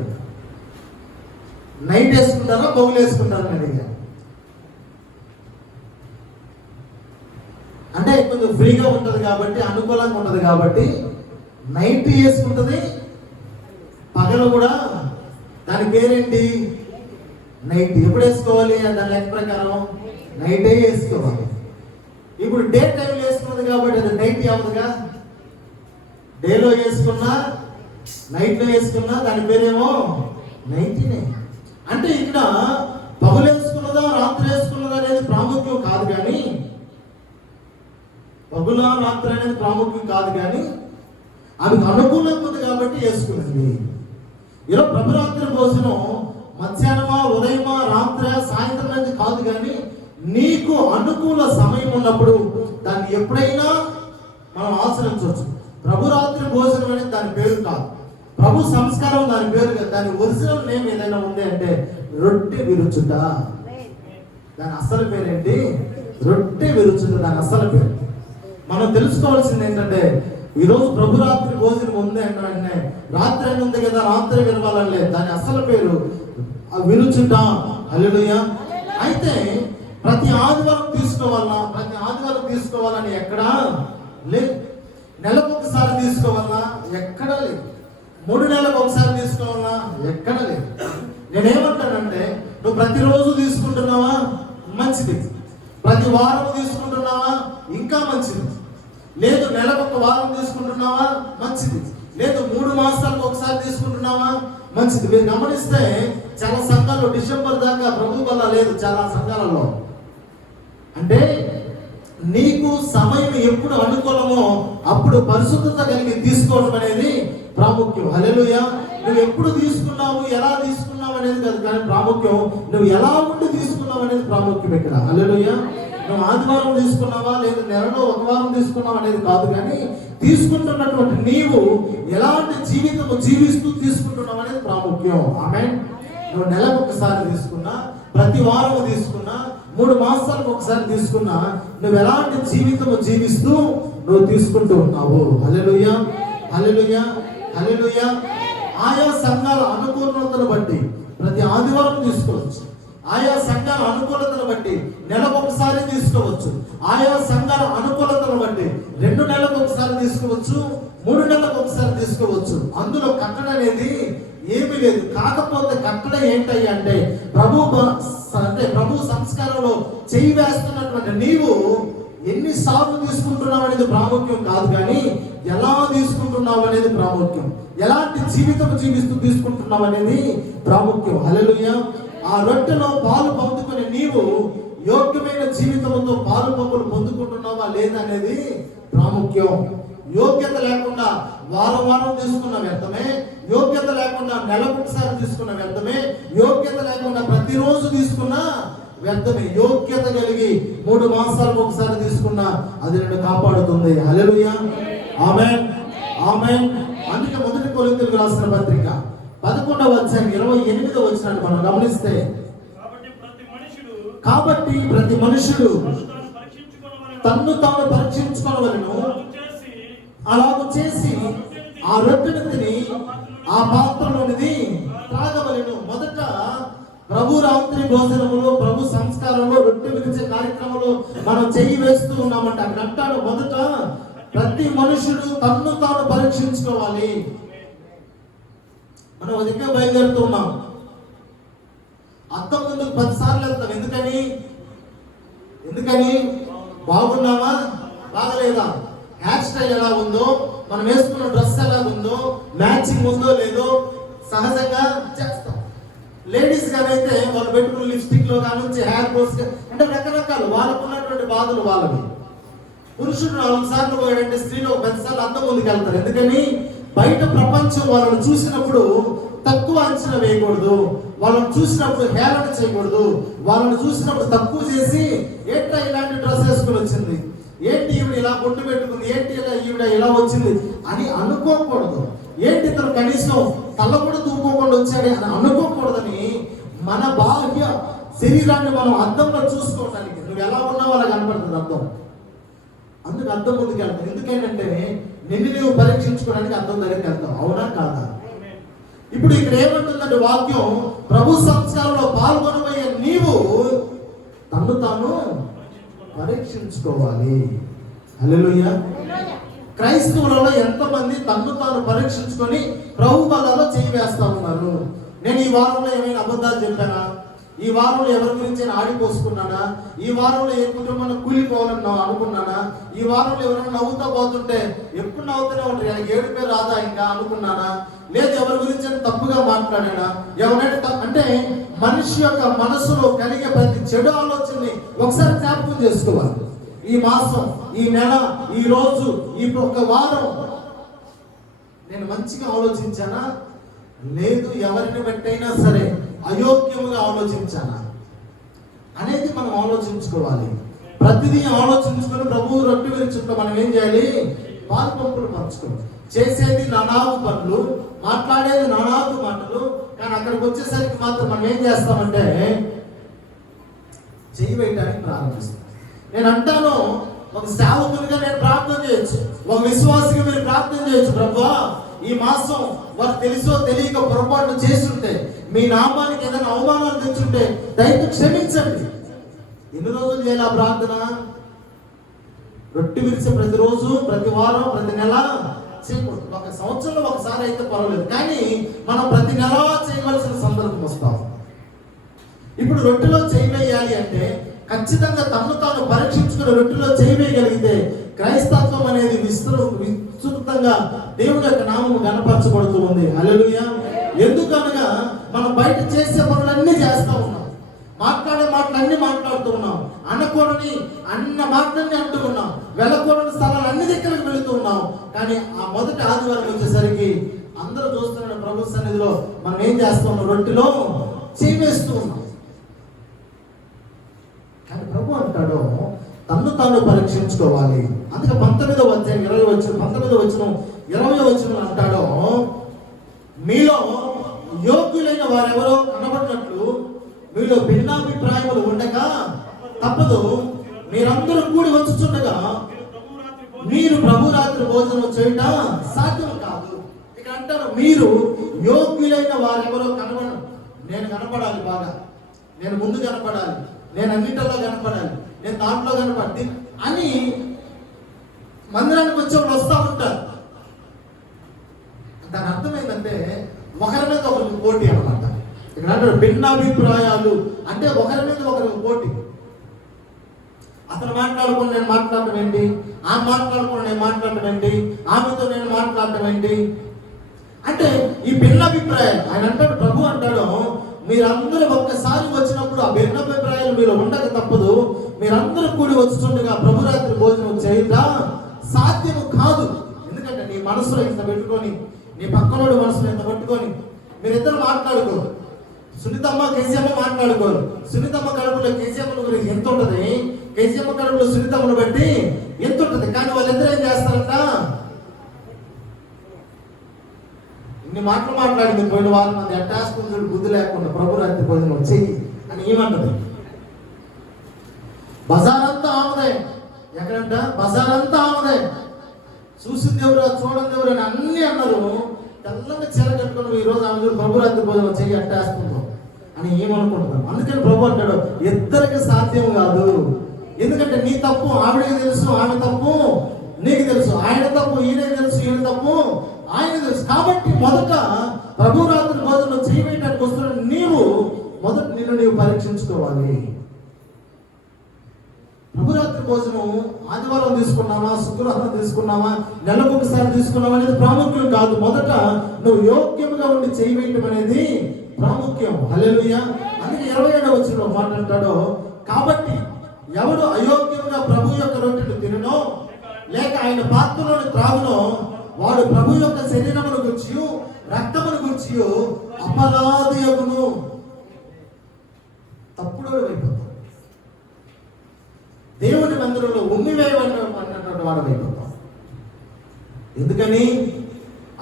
నైట్ వేసుకుంటారా పగులు వేసుకుంటారని అడిగారు. అంటే కొంచెం ఫ్రీగా ఉంటుంది కాబట్టి, అనుకూలంగా ఉంటుంది కాబట్టి నైట్ వేసుకుంటుంది, పగలు కూడా. దాని పేరేంటి? నైట్. ఎప్పుడు వేసుకోవాలి? దాని లెక్క ప్రకారం నైటే వేసుకోవాలి. ఇప్పుడు డే టైం వేసుకున్నది కాబట్టి అది నైట్ అవ్వదుగా. డేలో వేసుకున్నా నైట్లో వేసుకున్నా దాని పేరేమో నైట్నే. అంటే ఇక్కడ పగులు వేసుకున్నదా రాత్రి వేసుకున్నదా అనేది ప్రాముఖ్యం కాదు, కానీ పగుల రాత్రి అనేది ప్రాముఖ్యం కాదు, కానీ ఆమెకు అనుకూలంగా ఉంది కాబట్టి వేసుకున్నది. ఈరోజు ప్రభురాత్రి భోజనం మధ్యాహ్నమా ఉదయమా రాత్రి సాయంత్రం అనేది కాదు, కానీ నీకు అనుకూల సమయం ఉన్నప్పుడు దాన్ని ఎప్పుడైనా మనం ఆచరించవచ్చు. ప్రభురాత్రి భోజనం అనేది దాని పేరు కాదు, ప్రభు సంస్కారం దాని పేరు కాదు. దాని ఒరిజినల్ నేమ్ ఏదైనా ఉంది అంటే రొట్టె విరుచుట. దాని అసలు పేరేంటి? రొట్టె విరుచుట. దాని అసలు పేరు మనం తెలుసుకోవాల్సింది ఏంటంటే, ఈరోజు ప్రభురాత్రి భోజనం ఉంది అంటే రాత్రి అని ఉంది కదా, రాత్రి విరవాలని లేదు. దాని అసలు పేరు విరుచుట. హల్లెలూయా. అయితే ప్రతి ఆదివారం తీసుకోవాలని ఎక్కడా లేదు. నెలకు ఒకసారి తీసుకోవాలన్నా ఎక్కడా లేదు. 3 నెలలకు ఒకసారి తీసుకోవాలన్నా ఎక్కడా లేదు. నేనేమంటానంటే, నువ్వు ప్రతిరోజు తీసుకుంటున్నావా? మంచిది. ప్రతి వారం తీసుకుంటున్నావా? ఇంకా మంచిది. లేదు నెలకు ఒక వారం తీసుకుంటున్నావా? మంచిది. లేదు 3 మాసాలకు ఒకసారి తీసుకుంటున్నావా? మంచిది. మీరు గమనిస్తే చాలా సంఘాలు డిసెంబర్ దాకా ప్రభు వల్ల లేదు. చాలా సంఘాలలో అంటే నీకు సమయం ఎప్పుడు అనుకూలమో అప్పుడు పరిశుద్ధత కలిగి తీసుకోవడం అనేది ప్రాముఖ్యం. హల్లెలూయా. నువ్వు ఎప్పుడు తీసుకున్నావు, ఎలా తీసుకున్నావు అనేది కాదు, కానీ ప్రాముఖ్యం నువ్వు ఎలా ఉండి తీసుకున్నావు అనేది ప్రాముఖ్యం ఇక్కడ. హల్లెలూయా. నువ్వు ఆదివారం తీసుకున్నావా లేదు నెలలో ఒక వారం తీసుకున్నావు అనేది కాదు, కానీ తీసుకుంటున్నటువంటి నీవు ఎలాంటి జీవితం జీవిస్తూ తీసుకుంటున్నావు అనేది ప్రాముఖ్యం. ఆమేన్. నువ్వు నెలకు ఒకసారి తీసుకున్నా, ప్రతి వారం తీసుకున్నా, 3 మాసాలకు ఒకసారి తీసుకున్నా, నువ్వు ఎలాంటి జీవితము జీవిస్తూ నువ్వు తీసుకుంటూ ఉన్నావు. హల్లెలూయా. హల్లెలూయా. హల్లెలూయా. ఆయా సంఘాల అనుకూలతను బట్టి ప్రతి ఆదివారం తీసుకోవచ్చు, ఆయా సంఘాల అనుకూలతను బట్టి నెలకు ఒకసారి తీసుకోవచ్చు. ఆయా సంఘాల అనుకూలతను బట్టి 2 నెలలకు ఒకసారి తీసుకోవచ్చు, 3 నెలలకు ఒకసారి తీసుకోవచ్చు. అందులో కట్టడ అనేది ఏమీ లేదు. కాకపోతే కట్టడ ఏంటయ్యా అంటే ప్రభు సంస్కారంలో చేయి వేస్తున్నటువంటి నీవు ఎన్నిసార్లు తీసుకుంటున్నావు అనేది ప్రాముఖ్యం కాదు, కానీ ఎలా తీసుకుంటున్నావు అనేది ప్రాముఖ్యం. ఎలాంటి జీవితం జీవిస్తూ తీసుకుంటున్నావు అనేది ప్రాముఖ్యం. హల్లెలూయా. ఆ రొట్టెలో పాలు పొందుకునే నీవు యోగ్యమైన జీవితంతో పాలు పంపులు పొందుకుంటున్నావా లేదా అనేది ప్రాముఖ్యం. యోగ్యత లేకుండా వారం తీసుకున్న వ్యర్థమే, యోగ్యత లేకుండా నెలకు ఒకసారి తీసుకున్న వ్యర్థమే, యోగ్యత లేకుండా ప్రతిరోజు తీసుకున్న వ్యర్థమే. యోగ్యత కలిగి 3 మాసాలకు ఒకసారి తీసుకున్నా అది నిన్ను కాపాడుతుంది. హల్లెలూయా. ఆమేన్, ఆమేన్. అందుకే 1 కొరింథీయులకు రాసిన పత్రిక 11వ అధ్యాయం 28వ వచనాన్ని మనం గమనిస్తే, కాబట్టి ప్రతి మనుషుడు తన్ను తాను పరీక్షించుకోవలను, అలాగూ చేసి ఆ రొట్టెను తిని ఆ పాత్రలోనిది త్రాగవలెను. మొదట ప్రభు రాత్రి భోజనములో, ప్రభు సంస్కారంలో, రొట్టె విరిచే కార్యక్రమంలో మనం చెయ్యి వేస్తూ ఉన్నామంటే అక్కడ అంటాడు, మొదట ప్రతి మనుషుడు తన్ను తాను పరీక్షించుకోవాలి. మనం ఒక దగ్గర బయలుదేరుతూ ఉన్నాం. అద్దం ముందుకు 10 సార్లు వెళ్తాం. ఎందుకని బాగున్నావా, బాగలేదా, హెయిర్ స్టైల్ ఎలా ఉందో, మనం వేసుకున్న డ్రెస్ ఎలా ఉందో, మ్యాచింగ్ ఉందో లేదో సహజంగా చేస్తాం. లేడీస్ గానైతే వాళ్ళు పెట్టుకున్న లిప్స్టిక్ లో కానుంచి హెయిర్ కోర్స్ అంటే రకరకాలు వాళ్ళకు ఉన్నటువంటి బాధలు వాళ్ళవి. పురుషుడు 4 సార్లు పోయాడంటే స్త్రీలు 10 సార్లు అద్దం ముందుకు వెళ్తారు. ఎందుకని బయట ప్రపంచం వాళ్ళని చూసినప్పుడు తక్కువ అంచనా వేయకూడదు, వాళ్ళని చూసినప్పుడు హేళన చేయకూడదు, వాళ్ళని చూసినప్పుడు తక్కువ చేసి ఏంటో ఇలాంటి డ్రెస్ వేసుకుని వచ్చింది, ఏంటి ఈవిడ ఇలా బొట్టు పెట్టుకుంది, ఏంటి ఇలా ఈవిడ ఇలా వచ్చింది అని అనుకోకూడదు. ఏంటి ఇతను కనీసం తల కూడా తూకోకుండా వచ్చాడే అని అనుకోకూడదని మన బాహ్య శరీరాన్ని మనం అద్దంలో చూసుకోవడానికి నువ్వు ఎలా ఉన్నావో అలా కనపడుతుంది అద్దం. అందుకు అద్దం ముందుకు వెళ్తాం. ఎందుకంటే నిన్ను నువ్వు పరీక్షించుకోవడానికి అద్దం దగ్గరికి వెళ్తాం. అవునా కాదా? ఇప్పుడు ఇక్కడ ఏమంటుందంటే వాక్యం, ప్రభు సంస్కారంలో పాల్గొనబోయే నీవు తన్ను తాను పరీక్షించుకోవాలి. హల్లెలూయా. క్రైస్తవులలో ఎంతమంది తన్ను తాను పరీక్షించుకొని ప్రభు బలలో చేయి వేస్తా ఉన్నారు? నేను ఈ వారంలో ఏమైనా అబద్ధాలు చెప్పానా? ఈ వారంలో ఎవరి గురించి ఆడిపోసుకున్నానా? ఈ వారంలో ఏ కుటుంబాన్ని కూలిపోవాలని అనుకున్నానా? ఈ వారంలో ఎవరైనా నవ్వుతా పోతుంటే ఎప్పుడు నవ్వుతూనే ఉంటారు, ఆయనకి ఏడు పేరు రాదా ఇంకా అనుకున్నానా? లేదు ఎవరి గురించి తప్పుగా మాట్లాడానా? ఎవరైనా అంటే మనిషి యొక్క మనసులో కలిగే ప్రతి చెడు ఆలోచనని ఒకసారి జ్ఞాపకం చేసుకోవాలి. ఈ మాసం, ఈ నెల, ఈ రోజు, ఈ ఒక్క వారం నేను మంచిగా ఆలోచించానా? లేదు ఎవరిని బట్టైనా సరే అయోగ్యముగా ఆలోచించానా అనేది మనం ఆలోచించుకోవాలి. ప్రతిదీ ఆలోచించుకొని ప్రభువు రొట్టె విరుచుంటే మనం ఏం చేయాలి? పాలు పంపులు పంచుకోవాలి. చేసేది నానాగు పనులు, మాట్లాడేది నానాగు మాటలు, కానీ అక్కడికి వచ్చేసరికి మాత్రం మనం ఏం చేస్తామంటే చెయ్యి వేయడానికి ప్రారంభిస్తాం. నేను అంటాను, ఒక సేవకునిగా నేను ప్రార్థన చేయొచ్చు, ఒక విశ్వాసిగా మీరు ప్రార్థన చేయొచ్చు. ప్రభువా, ఈ మాసం వారు తెలుసో తెలియక పొరపాటు చేస్తుంటే, మీ నామానికి ఏదైనా అవమానాలు తెచ్చుంటే దయతో క్షమించండి. ఎన్ని రోజులు చేయాలి ఆ ప్రార్థన? రొట్టె విరిచి ప్రతిరోజు, ప్రతి వారం, ప్రతి నెల చేయకూడదు. ఒక సంవత్సరంలో ఒకసారి అయితే పర్వాలేదు, కానీ మనం ప్రతి నెల చేయవలసిన సందర్భం వస్తాం. ఇప్పుడు రొట్టెలో చేయవేయాలి అంటే ఖచ్చితంగా తను తాను పరీక్షించుకుని రొట్టెలో చేయవేయగలిగితే క్రైస్తత్వం అనేది విస్తృతంగా దేవుని యొక్క నామము గణపరచబడుతూ ఉంది. హల్లెలూయా. ఎందుకనగా మనం బయట చేసే పనులన్నీ చేస్తూ ఉన్నాం, మాట్లాడే మాటలన్నీ మాట్లాడుతూ ఉన్నాం, అనకూడని అన్న మాటలన్నీ అంటూ ఉన్నాం, వెళ్ళకూడని స్థలాలు అన్ని దగ్గరికి వెళుతూ ఉన్నాం. కానీ ఆ మొదటి ఆదివారం వచ్చేసరికి అందరూ చూస్తున్న ప్రభు సన్నిధిలో మనం ఏం చేస్తూ ఉన్నాం? రొట్టెలో చేవేస్తూ ఉన్నాం. కానీ ప్రభు అంటాడు తన్ను తాను పరీక్షించుకోవాలి. అందుకే 19వ అధ్యాయం 20వ వచనం అంటాడు, మీలో యోగ్యులైన వారెవరో కనబడినట్లు మీలో భిన్నాభిప్రాయములు ఉండగా తప్పదు. మీరందరూ కూడి వచ్చుచుండగా మీరు ప్రభు రాత్రి భోజనం చేయటం సాధ్యం కాదు. ఇక అంటారు, మీరు యోగ్యులైన వారెవరో నేను కనపడాలి బాగా, నేను ముందు కనపడాలి, నేను అన్నిటిలో కనపడాలి, నేను దాంట్లో కనపడి అని మందిరానికి వచ్చేవాళ్ళు వస్తూ ఉంటారు. దాని అర్థం ఏంటంటే ఒకరి మీద ఒకరికి పోటీ అనమాట. ఇక్కడ అంటారు భిన్నాభిప్రాయాలు అంటే ఒకరి మీద ఒకరికి పోటీ. అతను మాట్లాడుకుని నేను మాట్లాడటం ఏంటి, ఆమె మాట్లాడుకుని నేను మాట్లాడటం ఏంటి, ఆమెతో నేను మాట్లాడటం ఏంటి అంటే ఈ భిన్నాభిప్రాయాలు. ఆయన అంటాడు, ప్రభు అంటాడు, మీరందరూ ఒక్కసారి వచ్చినప్పుడు ఆ భిన్నాభిప్రాయాలు మీరు ఉండక తప్పదు. మీరందరూ కూడి వచ్చుతుండగా ప్రభు రాత్రి భోజనం చేయదా సాధ్యము కాదు. ఎందుకంటే నీ మనసులో ఇంత పెట్టుకొని, నీ పక్కనోడి మనసులో ఇంత పెట్టుకొని మీరిద్దరు మాట్లాడుకోరు. సునీతమ్మ కేసీఎమ్మ మాట్లాడుకోరు. సునీతమ్మ కడుపులో కేసీఎమ్మ గురించి ఎంత ఉంటుంది, కేసీఎమ్మ కడుపులో సునీతమ్మను బట్టి ఎంత ఉంటుంది. కానీ వాళ్ళిద్దరు ఏం చేస్తారంట, ఇన్ని మాటలు మాట్లాడింది పోయిన వారం మంది అట్టాసుకుంటూ బుద్ధి లేకుండా ప్రభు రాత్రి భోజనం చెయ్యి అని ఏమన్నది. బజారంతా ఆమెదే. ఎక్కడంట బజారంతా ఆమెదే. చూసింది ఎవరు, చూడండి ఎవరు అని అన్ని అన్నారు. తెల్లంగా చీర కట్టుకుని ఈ రోజు ఆమె ప్రభు రాత్రి భోజనం చెయ్యి అట్టేసుకుంటాం అని ఏమనుకుంటున్నాం. అందుకని ప్రభు అంటాడు, ఇద్దరికి సాధ్యం కాదు. ఎందుకంటే నీ తప్పు ఆవిడకి తెలుసు, ఆమె తప్పు నీకు తెలుసు, ఆయన తప్పు ఈయనకి తెలుసు, ఈయన తప్పు ఆయన తెలుసు. కాబట్టి మొదట ప్రభు రాత్రి భోజనం చేయడానికి వస్తున్న నీవు మొదట నిన్ను నీవు పరీక్షించుకోవాలి. ప్రభురాత్రి భోజనం ఆదివారం తీసుకున్నావా, శుక్రవారం తీసుకున్నావా, నెలకు ఒకసారి తీసుకున్నావా అనేది ప్రాముఖ్యం కాదు. మొదట నువ్వు యోగ్యంగా ఉండి చేయవేయటం అనేది ప్రాముఖ్యం. హల్లెలూయా. అందుకే 27వ వచనంలో మాట అంటాడు, కాబట్టి ఎవడు అయోగ్యంగా ప్రభు యొక్క రొట్టెను తిననో లేక ఆయన పాత్రలోని త్రాగునో వాడు ప్రభు యొక్క శరీరమును గురించి రక్తమును గురించి అపరాధి యగును. తప్పుడు అయిపోతాం. దేవుని మందిరంలో ఉమ్మివేయబడినటువంటి వాడు అయిపోతాం. ఎందుకని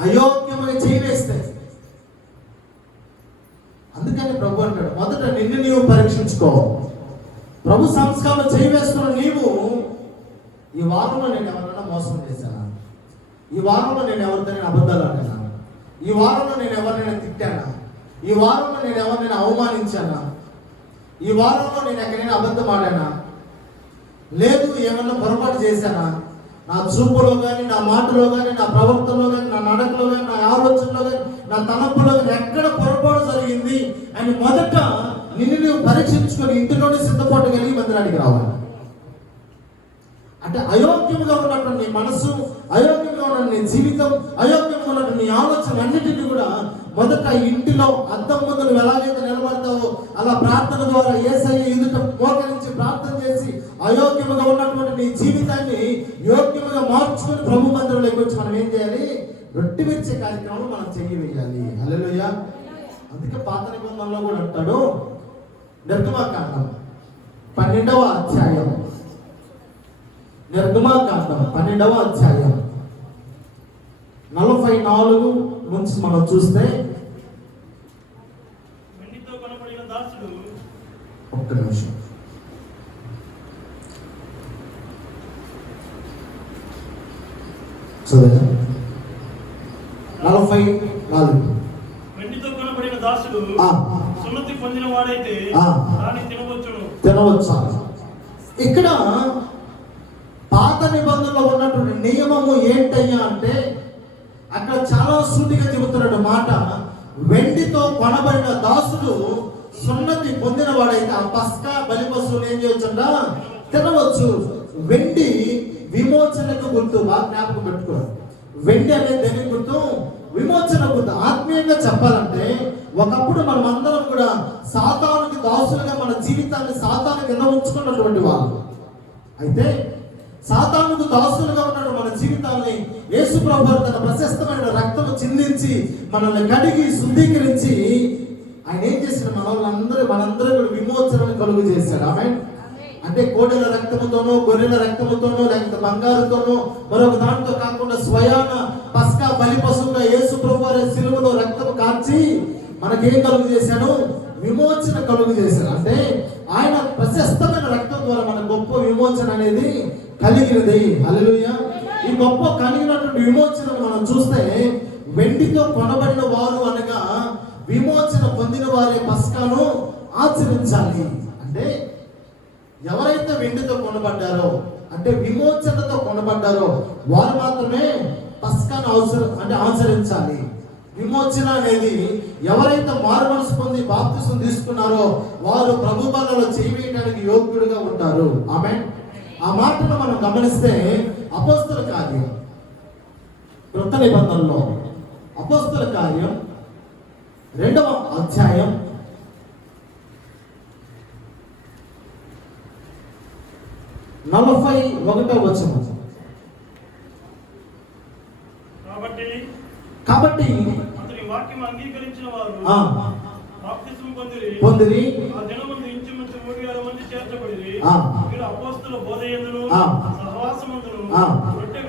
అయోగ్యమని చేయవేస్తే. అందుకని ప్రభు అంటాడు, మొదట నిన్ను నీవు పరీక్షించుకో. ప్రభు సంస్కారం చేయవేస్తున్న నీవు, ఈ వారంలో నేను ఎవరైనా మోసం చేశానా, ఈ వారంలో నేను ఎవరితో అబద్ధాలు ఆడానా, ఈ వారంలో నేను ఎవరినైనా తిట్టానా, ఈ వారంలో నేను ఎవరినైనా అవమానించానా, ఈ వారంలో నేను ఎక్కడైనా అబద్ధం ఆడానా, లేదు ఏమన్నా పొరపాటు చేశానా, నా చూపులో కానీ, నా మాటలో కానీ, నా ప్రవర్తనలో కానీ, నా నడకలో కానీ, నా ఆలోచనలో కానీ, నా తలంపులో కానీ ఎక్కడ పొరపాటు జరిగింది అని మొదట నిన్ను నువ్వు పరీక్షించుకొని ఇంటిలోనే సిద్ధపాటు కలిగి మందిరానికి రావాలి. అంటే అయోగ్యంగా ఉన్నటువంటి నీ మనసు, అయోగ్యంగా ఉన్న నీ జీవితం, అయోగ్యంగా ఉన్నటువంటి నీ ఆలోచన అన్నిటిని కూడా మొదట ఇంటిలో అద్దం ముందు నువ్వు ఎలాగైతే నిలబడతావో అలా ప్రార్థన ద్వారా యేసయ్య ఎదుట మోకరించి ప్రార్థన చేసి అయోగ్యముగా ఉన్నటువంటి నీ జీవితాన్ని యోగ్యముగా మార్చుకొని ప్రభు మందిరంలోకి వచ్చి మనం ఏం చేయాలి, రొట్టె విరిచే కార్యక్రమం మనం చెయ్యాలి. హల్లెలూయా. అందుకే పాత నిబంధనలో కూడా అంటాడు, నిర్గమకాండం 12వ అధ్యాయం, నిర్గమకాండం 12వ అధ్యాయం 44 నుంచి మనం చూస్తే, వెండితో కొనబడిన దాసుడు, ఒక్క నిమిషం, చదువు 44. వెండితో కొనబడిన దాసుడు సున్నతి పొందిన వాడైతే దాన్ని తినవచ్చు. ఇక్కడ పాత నిబంధనలో ఉన్నటువంటి నియమము ఏంటయ్యా అంటే అక్కడ చాలా సూటిగా చెబుతున్నాడు మాట. వెండితో కొనబడిన దాసుడు సున్నతి పొందిన వాడైతే ఆ పస్కా బలి పశువులు ఏం చేయొచ్చంట, తినవచ్చు. వెండి విమోచనకు గుర్తు. బాగా జ్ఞాపకం పెట్టుకోవాలి. వెండి అనేది దేని గుర్తు? విమోచన గుర్తు. ఆత్మీయంగా చెప్పాలంటే ఒకప్పుడు మనం అందరం కూడా సాతానుకి దాసులుగా మన జీవితాన్ని సాతాను కింద ఉంచుకున్నటువంటి వాళ్ళు. అయితే సాతానుకు దాసులుగా ఉన్నాడు మన జీవితాన్ని యేసు ప్రభువు తన ప్రశస్తమైన రక్తము చిందించి మనల్ని కడిగి శుద్ధీకరించి ఆయన ఏం చేసిన మనందరూ కూడా విమోచనను కలుగు చేశాడు. ఆమేన్. అంటే కోడెల రక్తముతోనో గొర్రెల రక్తముతోనో లేకపోతే బంగారుతోనో మరొక దాంతో కాకుండా స్వయాన పస్కా బలి పశువుగా యేసు ప్రభువు సిలువలో రక్తము కార్చి మనకేం కలుగు చేశాడు, విమోచన కలుగు చేశాడు. అంటే ఆయన ప్రశస్తమైన రక్తం ద్వారా మన గొప్ప విమోచన అనేది కలిగినది. హల్లెలూయా. ఈ గొప్ప కలిగినటువంటి విమోచన మనం చూస్తే వెండితో కొనబడిన వారు అనగా విమోచన పొందిన వారి పస్కాను విమోచనించాలి. అంటే ఎవరైతే వెండితో కొనబడ్డారో, అంటే విమోచనతో కొనబడ్డారో వారు మాత్రమే పస్కాను ఆచరించాలి. విమోచన అనేది ఎవరైతే మారు మనసు పొంది బాప్తిసం తీసుకున్నారో వారు ప్రభు బలలో చేయడానికి యోగ్యుడిగా ఉంటారు. ఆమేన్. ఆ మాటను మనం గమనిస్తే అపోస్తల కార్యం క్రొత్త నిబంధనలో అపోస్తల కార్యం 2వ అధ్యాయం 41వ వచనం. కాబట్టి అతని వాక్యం అంగీకరించిన వారు బాప్తిస్మం పొందిరి. ఆ దినమందు ఇంచుమించు 3000 మంది చేర్చబడిరి. వీరు అపోస్తల బోధ యందును సహవాసమందును రొట్టె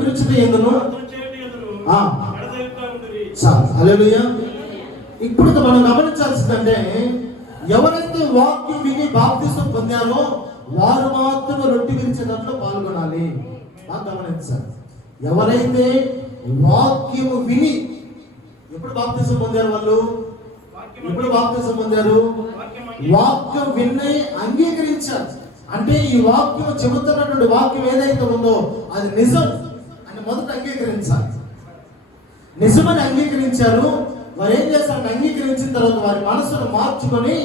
విరుచుట యందును ప్రార్థన చేయుట యందును ఎడతెగక ఉండిరి. హల్లెలూయా. ఇప్పుడు మనం గమనించాల్సిందంటే ఎవరైతే వాక్యం విని బాప్తిసం పొందారో వారు మాత్రమే రొట్టె విరిచే దాంట్లో పాల్గొనాలి. బాగా గమనించాలి. ఎవరైతే వాక్యము విని ఎప్పుడు బాప్తిసం పొందారు వాళ్ళు? ఎప్పుడు బాప్తిసం పొందారు? వాక్యం విని అంగీకరించారు. అంటే ఈ వాక్యం చెబుతున్నటువంటి వాక్యం ఏదైతే ఉందో అది నిజం అని మొదట అంగీకరించాలి. నిజమని అంగీకరించారు. వారు ఏం చేశారు? అంగీకరించిన తర్వాత వారి మనసును మార్చుకొని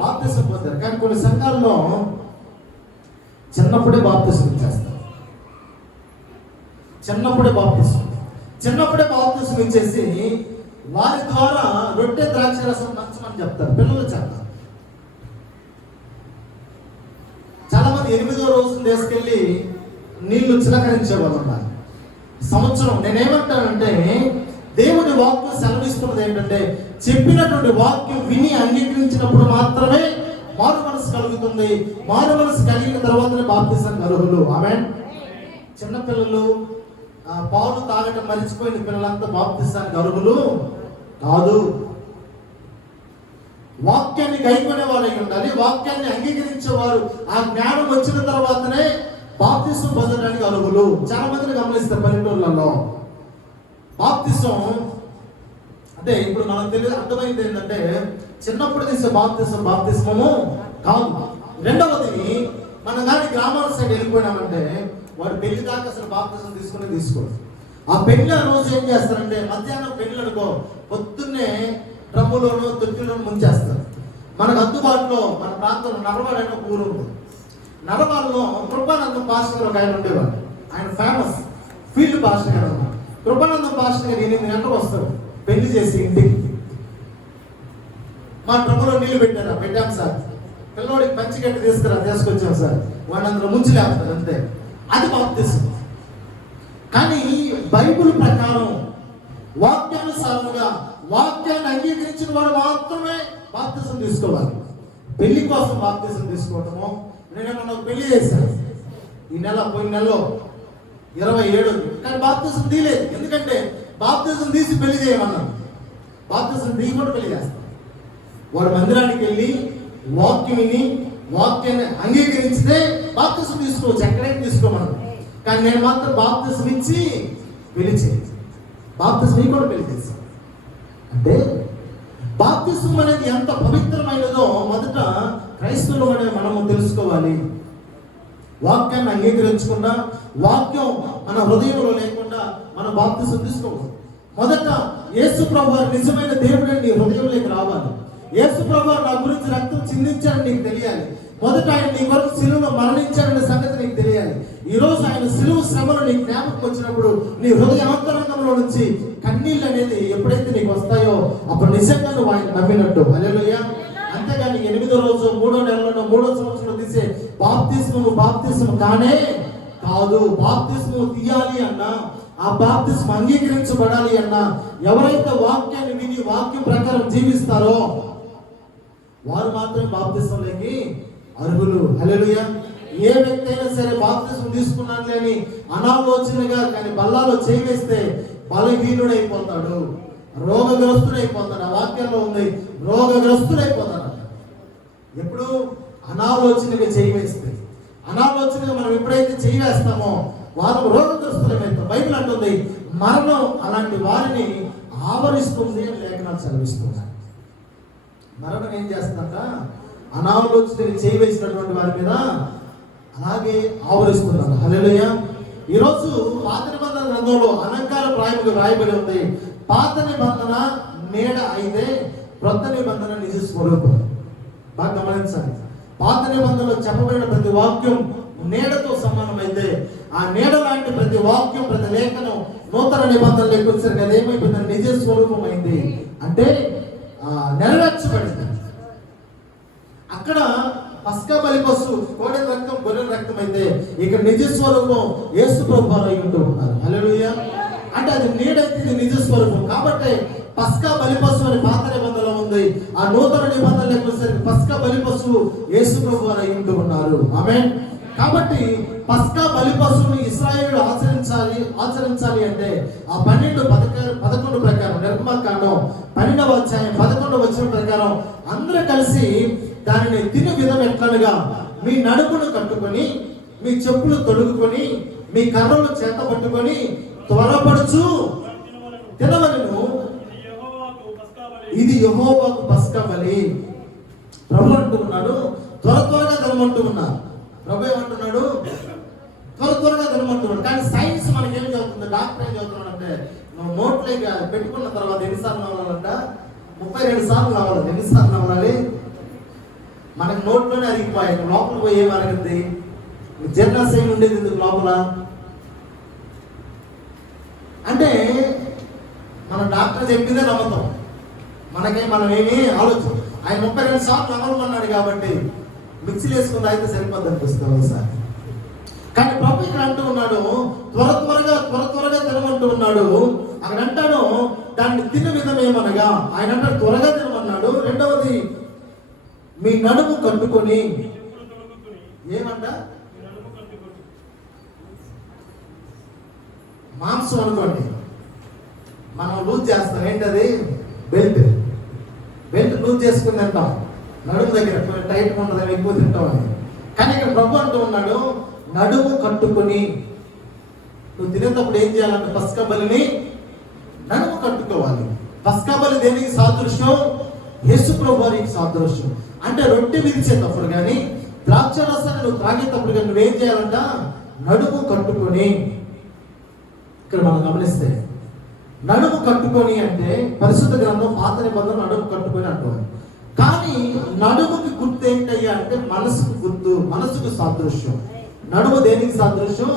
బాప్తిసం పొందారు. కానీ కొన్ని సంఘాల్లో చిన్నప్పుడే బాప్తిసం ఇచ్చేస్తారు. చిన్నప్పుడే బాప్తిసం ఇచ్చేసి వారి ద్వారా రొట్టె ద్రాక్ష రసం పంచమని చెప్తారు పిల్లలు చేత. చాలా మంది 8వ రోజున తీసుకెళ్ళి నీళ్లు చిలకరించే వాళ్ళు ఉన్నారు. సంవత్సరం నేనేమంటానంటే దేవుడి వాక్యం సెలవిస్తున్నది ఏంటంటే చెప్పినటువంటి వాక్యం విని అంగీకరించినప్పుడు మాత్రమే మారు మనసు కలుగుతుంది. మారు మనసు కలిగిన తర్వాతనే బాప్తిసానికి అర్హులు. ఆమేన్. చిన్నపిల్లలు పాలు తాగటం మరిచిపోయిన పిల్లలంతా బాప్తిసానికి అర్హులు కాదు. వాక్యాన్ని గైకొనే వారు అయి ఉండాలి. వాక్యాన్ని అంగీకరించేవారు ఆ జ్ఞానం వచ్చిన తర్వాతనే బాప్తిసం పొందడానికి అర్హులు. చాలా మందిని గమనిస్తారు పల్లెటూర్లలో. బాప్తిసం అంటే ఇప్పుడు మనకు తెలియదు అర్థమైంది ఏంటంటే చిన్నప్పుడు తీసే బాప్తిస్మము కాదు. రెండవది మనం కానీ గ్రామాల సైడ్ వెళ్ళిపోయినామంటే వాడు పెళ్లి దాకా అసలు బాప్తిసం తీసుకోడు. ఆ పెళ్లి ఆ రోజు ఏం చేస్తారంటే మధ్యాహ్నం పెళ్లి అనుకో పొద్దున్నే డ్రమ్ములోనూ తొట్టిలోనూ ముంచేస్తారు. మనకు అందుబాటులో మన ప్రాంతంలో నడవాడు అనే ఊరు ఉంది. నడవాళ్ళలో కృపానందం పాస్టర్ ఒక ఆయన ఉండేవాడు. ఆయన ఫేమస్ ఫీల్డ్ పాస్టర్ గారు. కృపానందం పాస్టర్ గారు 8 గంటలకు వస్తారు పెళ్లి చేసి ఇంటికి. మా డ్రమ్ములో నీళ్లు పెట్టాం సార్. పిల్లోడికి పంచి గట్టి తీసుకొచ్చాం సార్. వాడిని అందులో ముంచి లేపుతారు అంతే. అది బాప్తిసం. కానీ బైబిల్ ప్రకారం వాక్యానుసారంగా వాక్యాన్ని అంగీకరించిన వాడు మాత్రమే బాప్తిసం తీసుకోవాలి. పెళ్లి కోసం బాప్తిసం తీసుకోవటము. నేను నాకు పెళ్లి చేశాను పోయిన నెలలో 27 కానీ బాప్తిసం తీయలేదు. ఎందుకంటే బాప్తిసం తీసి పెళ్లి చేయమన్నాను. బాప్తిసం తీయకుండా పెళ్లి చేస్తాను. వాడు మందిరానికి వెళ్ళి వాక్యం విని వాక్యాన్ని అంగీకరించితే బాప్తిసం తీసుకోవచ్చు. ఎక్కడైనా తీసుకోమన్నాను. కానీ నేను మాత్రం బాప్తిసం ఇచ్చి పెళ్లి చేయాలి. బాప్తిసం కూడా పెళ్లి చేశాను. అంటే బాప్తిసం అనేది ఎంత పవిత్రమైనదో మొదట క్రైస్తవులు అనే మనము తెలుసుకోవాలి. వాక్యాన్ని అంగీకరించకుండా వాక్యం మన హృదయంలో లేకుండా మనం బాప్తిసం తీసుకోవాలి. మొదట యేసు ప్రభువు నిజమైన దేవుడు నీ హృదయంలోకి రావాలి. యేసు ప్రభువు నా గురించి రక్తం చిందించాడని నీకు తెలియాలి. మొదట ఆయన నీ కొరకు సిలువలో మరణించాడనే సంగతి నీకు తెలియాలి. ఈ రోజు ఆయన సిలువ శ్రమలు నీ జ్ఞాపకం వచ్చినప్పుడు నీ హృదయ అంతరంగంలో నుంచి కన్నీళ్ళు అనేది ఎప్పుడైతే నీకు వస్తాయో అప్పుడు నిజంగా నువ్వు ఆయన నమ్మినట్టు. హల్లెలూయా. అంతేగాని 8వ రోజు 3వ నెలలో 3వ సంవత్సరంలో తీసే బాప్తిస్మము కానే కాదు. బాప్తిస్మము తీయాలి అన్నా ఆ బాప్తిస్మం అంగీకరించబడాలి అన్నా ఎవరైతే వాక్యాన్ని విని వాక్యం ప్రకారం జీవిస్తారో వారు మాత్రం బాప్తిస్మంలోకి అర్హులు. హల్లెలూయా. ఏ వ్యక్తి అయినా సరే బాప్తిస్మం తీసుకున్నాను అని అనాలోచనగా కానీ బల్లాలో చేయివేస్తే బలహీనుడైపోతాడు, రోగగ్రస్తుడైపోతాడు. ఆ వాక్యంలో ఉంది రోగగ్రస్తుడైపోతాడు. ఎప్పుడు అనాలోచనగా చేయివేస్తే, అనాలోచనగా మనం ఎప్పుడైతే చేయివేస్తామో వారు రోగగ్రస్తులమైతాం. బైబిల్ అంటుంది మరణం అలాంటి వారిని ఆవరిస్తుంది అని లేఖనాలు సెలవిస్తున్నాయి. మరణం ఏం చేస్తుందంట, అనాలోచితంగా చేయి వేసినటువంటి వారి మీద అలాగే ఆవరిస్తుందంట. హల్లెలూయా. ఈరోజు పాత నిబంధన గ్రంథంలో అలంకార ప్రాయముగా రాయబడి ఉంది, పాత నిబంధన నీడ అయితే క్రొత్త నిబంధన నిజ స్వరూపం. బాగా గమనించాలి. పాత నిబంధనలో చెప్పబడిన ప్రతి వాక్యం నీడతో సమానమైతే, ఆ నీడ లాంటి ప్రతి వాక్యం, ప్రతి లేఖనం నూతన నిబంధనలోకి వచ్చేసరికి అది ఏమైపోయింది, నిజ స్వరూపమైంది. అంటే నెరవేర్చబడింది. అక్కడ పస్కా బలి పశువు కోడె రక్తం, గొర్రెల రక్తం అయితే ఇక్కడ నిజ స్వరూపం యేసు ప్రభువారు అయి ఉంటూ ఉన్నారు. హల్లెలూయా. అంటే అది నీడైతే ఇది నిజ స్వరూపం. కాబట్టి పస్కా బలి పశువు అని పాత నిబంధనలో ఉంది, ఆ నూతన నిబంధనలోకి వచ్చేసరికి పస్కా బలి పశువు యేసు ప్రభువారు అయి ఉంటూ ఉన్నారు. ఆమేన్. కాబట్టి పస్కా బలి పశువుని ఇశ్రాయేలు ఆచరించాలి అంటే ఆ 12-11 ప్రకారం, నిర్గమకాండం 12వ అధ్యాయం 11వ వచనం ప్రకారం అందరూ కలిసి దానిని తిను విధం ఎట్లనగా, మీ నడుమును కట్టుకొని, మీ చెప్పులు తొడుగుకొని, మీ కర్రలు చేత పట్టుకొని త్వరపడుచు తినవలెను, ఇది యెహోవాకు పస్కా బలి. ప్రభు అంటున్నాడు త్వరగా తినమంటూ ఉన్నారు. ప్రభు ఏమంటున్నాడు, త్వరగా తినమంటున్నాడు. కానీ సైన్స్ మనకి ఏం చదువుతుంది, డాక్టర్ ఏం చదువుతున్నాడు అంటే, నువ్వు నోట్లోకి పెట్టుకున్న తర్వాత ఎన్నిసార్లు నవ్వాలంట, 32 సార్లు నవ్వాలి. ఎన్నిసార్లు నవ్వాలి? మనకి నోట్లోనే అరిగిపోయాయి, లోపల పోయి ఏం అరిగింది, జీర్ణాశయం ఉండేది ఎందుకు లోపల అంటే మన డాక్టర్ చెప్పిందే నమ్ముతాం. మనం ఏమీ ఆలోచన. ఆయన 32 సార్లు నమ్మమన్నాడు కాబట్టి మిక్సీలు వేసుకుని అయితే సరిపోద్ది అనిపిస్తుంది సార్. కానీ ప్రభు ఇక్కడ అంటూ ఉన్నాడు త్వరగా తినమంటూ ఉన్నాడు. అక్కడ అంటాడు దాన్ని తిన్న విధం ఏమనగా, ఆయన అంటాడు త్వరగా తినమన్నాడు. రెండవది మీ నడుము కట్టుకొని, ఏమంట మాంసం అనుకోండి, మనం లూజ్ చేస్తాం. ఏంటది? బెల్ట్ లూజ్ చేసుకుని తింటాం, నడుము దగ్గర టైట్గా ఉండదు, ఎక్కువ తింటాం అని. కానీ ఇక్కడ ప్రభు అంటూ ఉన్నాడు నడుము కట్టుకొని. నువ్వు తినేటప్పుడు ఏం చేయాలంటే పస్కా బలిని నడుము కట్టుకోవాలి. పస్కా బలి దేనికి సాదృశ్యం? యేసు ప్రభు వారికి సాదృశ్యం. అంటే రొట్టె విరిచేటప్పుడు కానీ, ద్రాక్ష రసాన్ని నువ్వు త్రాగేటప్పుడు కానీ నువ్వేం చేయాలంట, నడుము కట్టుకొని. ఇక్కడ మనం గమనిస్తే నడుము కట్టుకొని అంటే పరిశుద్ధ గ్రంథం పాత నిబంధన నడుము కట్టుకొని అంటుంది. కానీ నడుముకి గుర్తు ఏంటయ్యా అంటే మనసుకు గుర్తు, మనసుకు సాదృశ్యం. నడుము దేనికి సాదృశ్యం?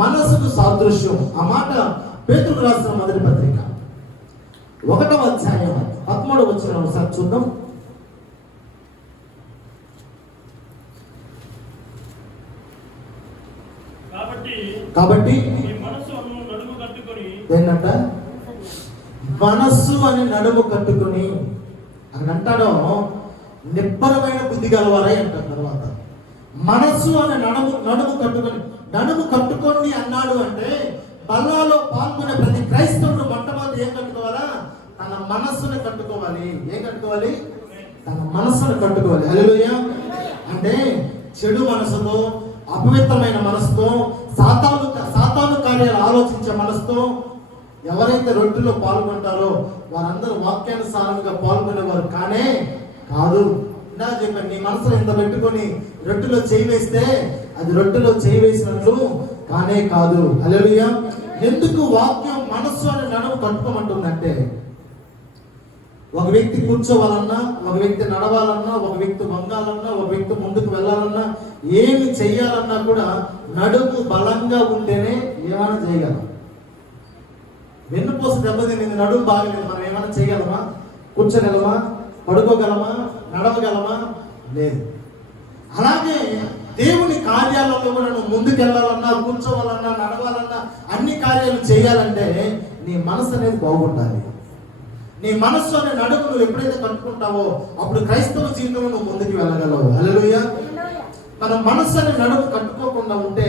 మనసుకు సాదృశ్యం. ఆ మాట పేతురు రాసిన మొదటి పత్రిక 1వ అధ్యాయం 13వ వచనం ఒకసారి చూద్దాం. కాబట్టి ఏంటంట, మనస్సు అని నడుము కట్టుకొని అని అంటాడో నిబ్బరమైన బుద్ధి గలవారై అంటారు. తర్వాత మనస్సు అని నడుము కట్టుకొని అన్నాడు అంటే, బల్లాలో పాల్గొనే ప్రతి క్రైస్తవుడు మొట్టమొదటి ఏం కట్టుకోవాలా? తన మనస్సుని కట్టుకోవాలి. ఏం కట్టుకోవాలి? తన మనస్సును కట్టుకోవాలి. హల్లెలూయా. అంటే చెడు మనసుతో, అపవిత్రమైన మనసుతో, సాతాను కార్యాలు ఆలోచించే మనసుతో ఎవరైతే రొట్టెలో పాల్గొంటారో వారందరూ వాక్యానుసారంగా పాల్గొనేవారు కానే కాదు. ఇందా చెప్పాను, నీ మనసులో ఇంత పెట్టుకొని రొట్టెలో చేయి వేస్తే అది రొట్టెలో చేయి వేసినట్లు కానే కాదు. హల్లెలూయా. ఎందుకు వాక్యం మనస్సు అని నడుము కట్టుకోమంటుందంటే, ఒక వ్యక్తి కూర్చోవాలన్నా, ఒక వ్యక్తి నడవాలన్నా, ఒక వ్యక్తి వంగాలన్నా, ఒక వ్యక్తి ముందుకు వెళ్ళాలన్నా, ఏమి చెయ్యాలన్నా కూడా నడుము బలంగా ఉంటేనే ఏమైనా చేయగలం. వెన్నుపూస దెబ్బతింది, నడుము బాగలేదు, మనం ఏమైనా చేయగలమా? కూర్చోగలమా? పడుకోగలమా? నడవగలమా? లేదు. అలాగే దేవుని కార్యాలలో కూడా నువ్వు ముందుకు వెళ్ళాలన్నా, కూర్చోవాలన్నా, నడవాలన్నా, అన్ని కార్యాలు చేయాలంటే నీ మనసు అనేది బాగుండాలి. నీ మనస్సు అనే నడుము నువ్వు ఎప్పుడైతే కట్టుకుంటావో అప్పుడు క్రైస్తవ జీవితంలో నువ్వు ముందుకు వెళ్ళగలవు. హల్లెలూయా. మన మనస్సు అనే నడుము కట్టుకోకుండా ఉంటే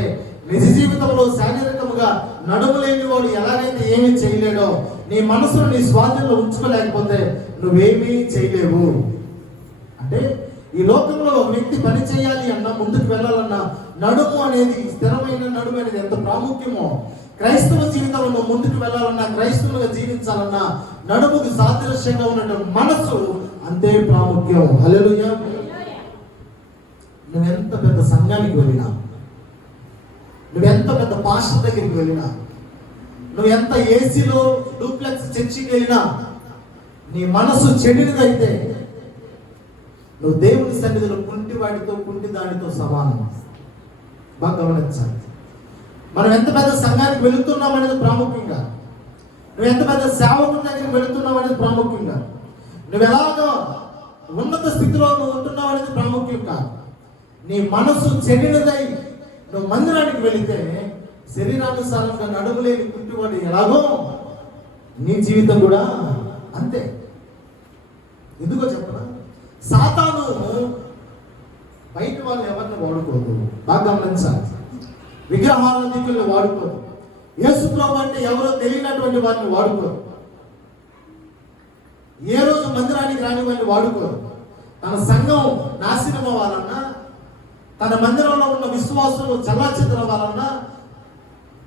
నిజ జీవితంలో శారీరకముగా నడుము లేని వాడు ఎలాగైతే ఏమీ చేయలేడో, నీ మనసును నీ స్వాధీనంలో ఉంచుకోలేకపోతే నువ్వేమీ చేయలేవు. అంటే ఈ లోకంలో ఒక వ్యక్తి పని చేయాలి అన్నా, ముందుకు వెళ్ళాలన్నా నడుము అనేది, స్థిరమైన నడుము అనేది ఎంత ప్రాముఖ్యమో క్రైస్తవ జీవితంలో నువ్వు ముందుకు వెళ్ళాలన్నా, క్రైస్తవులుగా జీవించాలన్నా నడుముకు సాదృశ్యంగా ఉన్నటువంటి మనసు అంతే ప్రాముఖ్యం. హల్లెలూయా. నువ్వెంత పెద్ద సంఘానికి వెళ్ళినా, నువ్వెంత పెద్ద పాస్టర్ దగ్గరికి వెళ్ళినా, నువ్వెంత ఏసీలో డూప్లెక్స్ చర్చికి వెళ్ళినా, నీ మనసు చెడినదైతే నువ్వు దేవుని సన్నిధిలో కుంటి వాడితో కుంటి దానితో సమానం. బాగా గమనించాలి. మనం ఎంత పెద్ద సంఘానికి వెళుతున్నాం అనేది ప్రాముఖ్యంగా, నువ్వు ఎంత పెద్ద సేవకుని దగ్గరికి వెళుతున్నావు అనేది ప్రాముఖ్యంగా, నువ్వు ఎలాగో ఉన్నత స్థితిలో నువ్వు ఉంటున్నావు అనేది ప్రాముఖ్యంగా. నీ మనసు చెడినదై నువ్వు మందిరానికి వెళితే శరీరానుసారంగా నడుములేని కుంటివాడు ఎలాగో నీ జీవితం కూడా అంతే. ఎందుకో చెప్పనా? సాతాను బయట వాళ్ళు ఎవరిని వాడుకోదు. బాగా గమనించాలి. విగ్రహారాధికుల్ని వాడుకోదు. యేసు ప్రభు అంటే ఎవరో తెలియనటువంటి వారిని వాడుకోరు. ఏ రోజు మందిరానికి రాని వారిని వాడుకోరు. తన సంఘం నాశనం అవ్వాలన్నా, తన మందిరంలో ఉన్న విశ్వాసులు చల్లాచెదరం అవ్వాలన్నా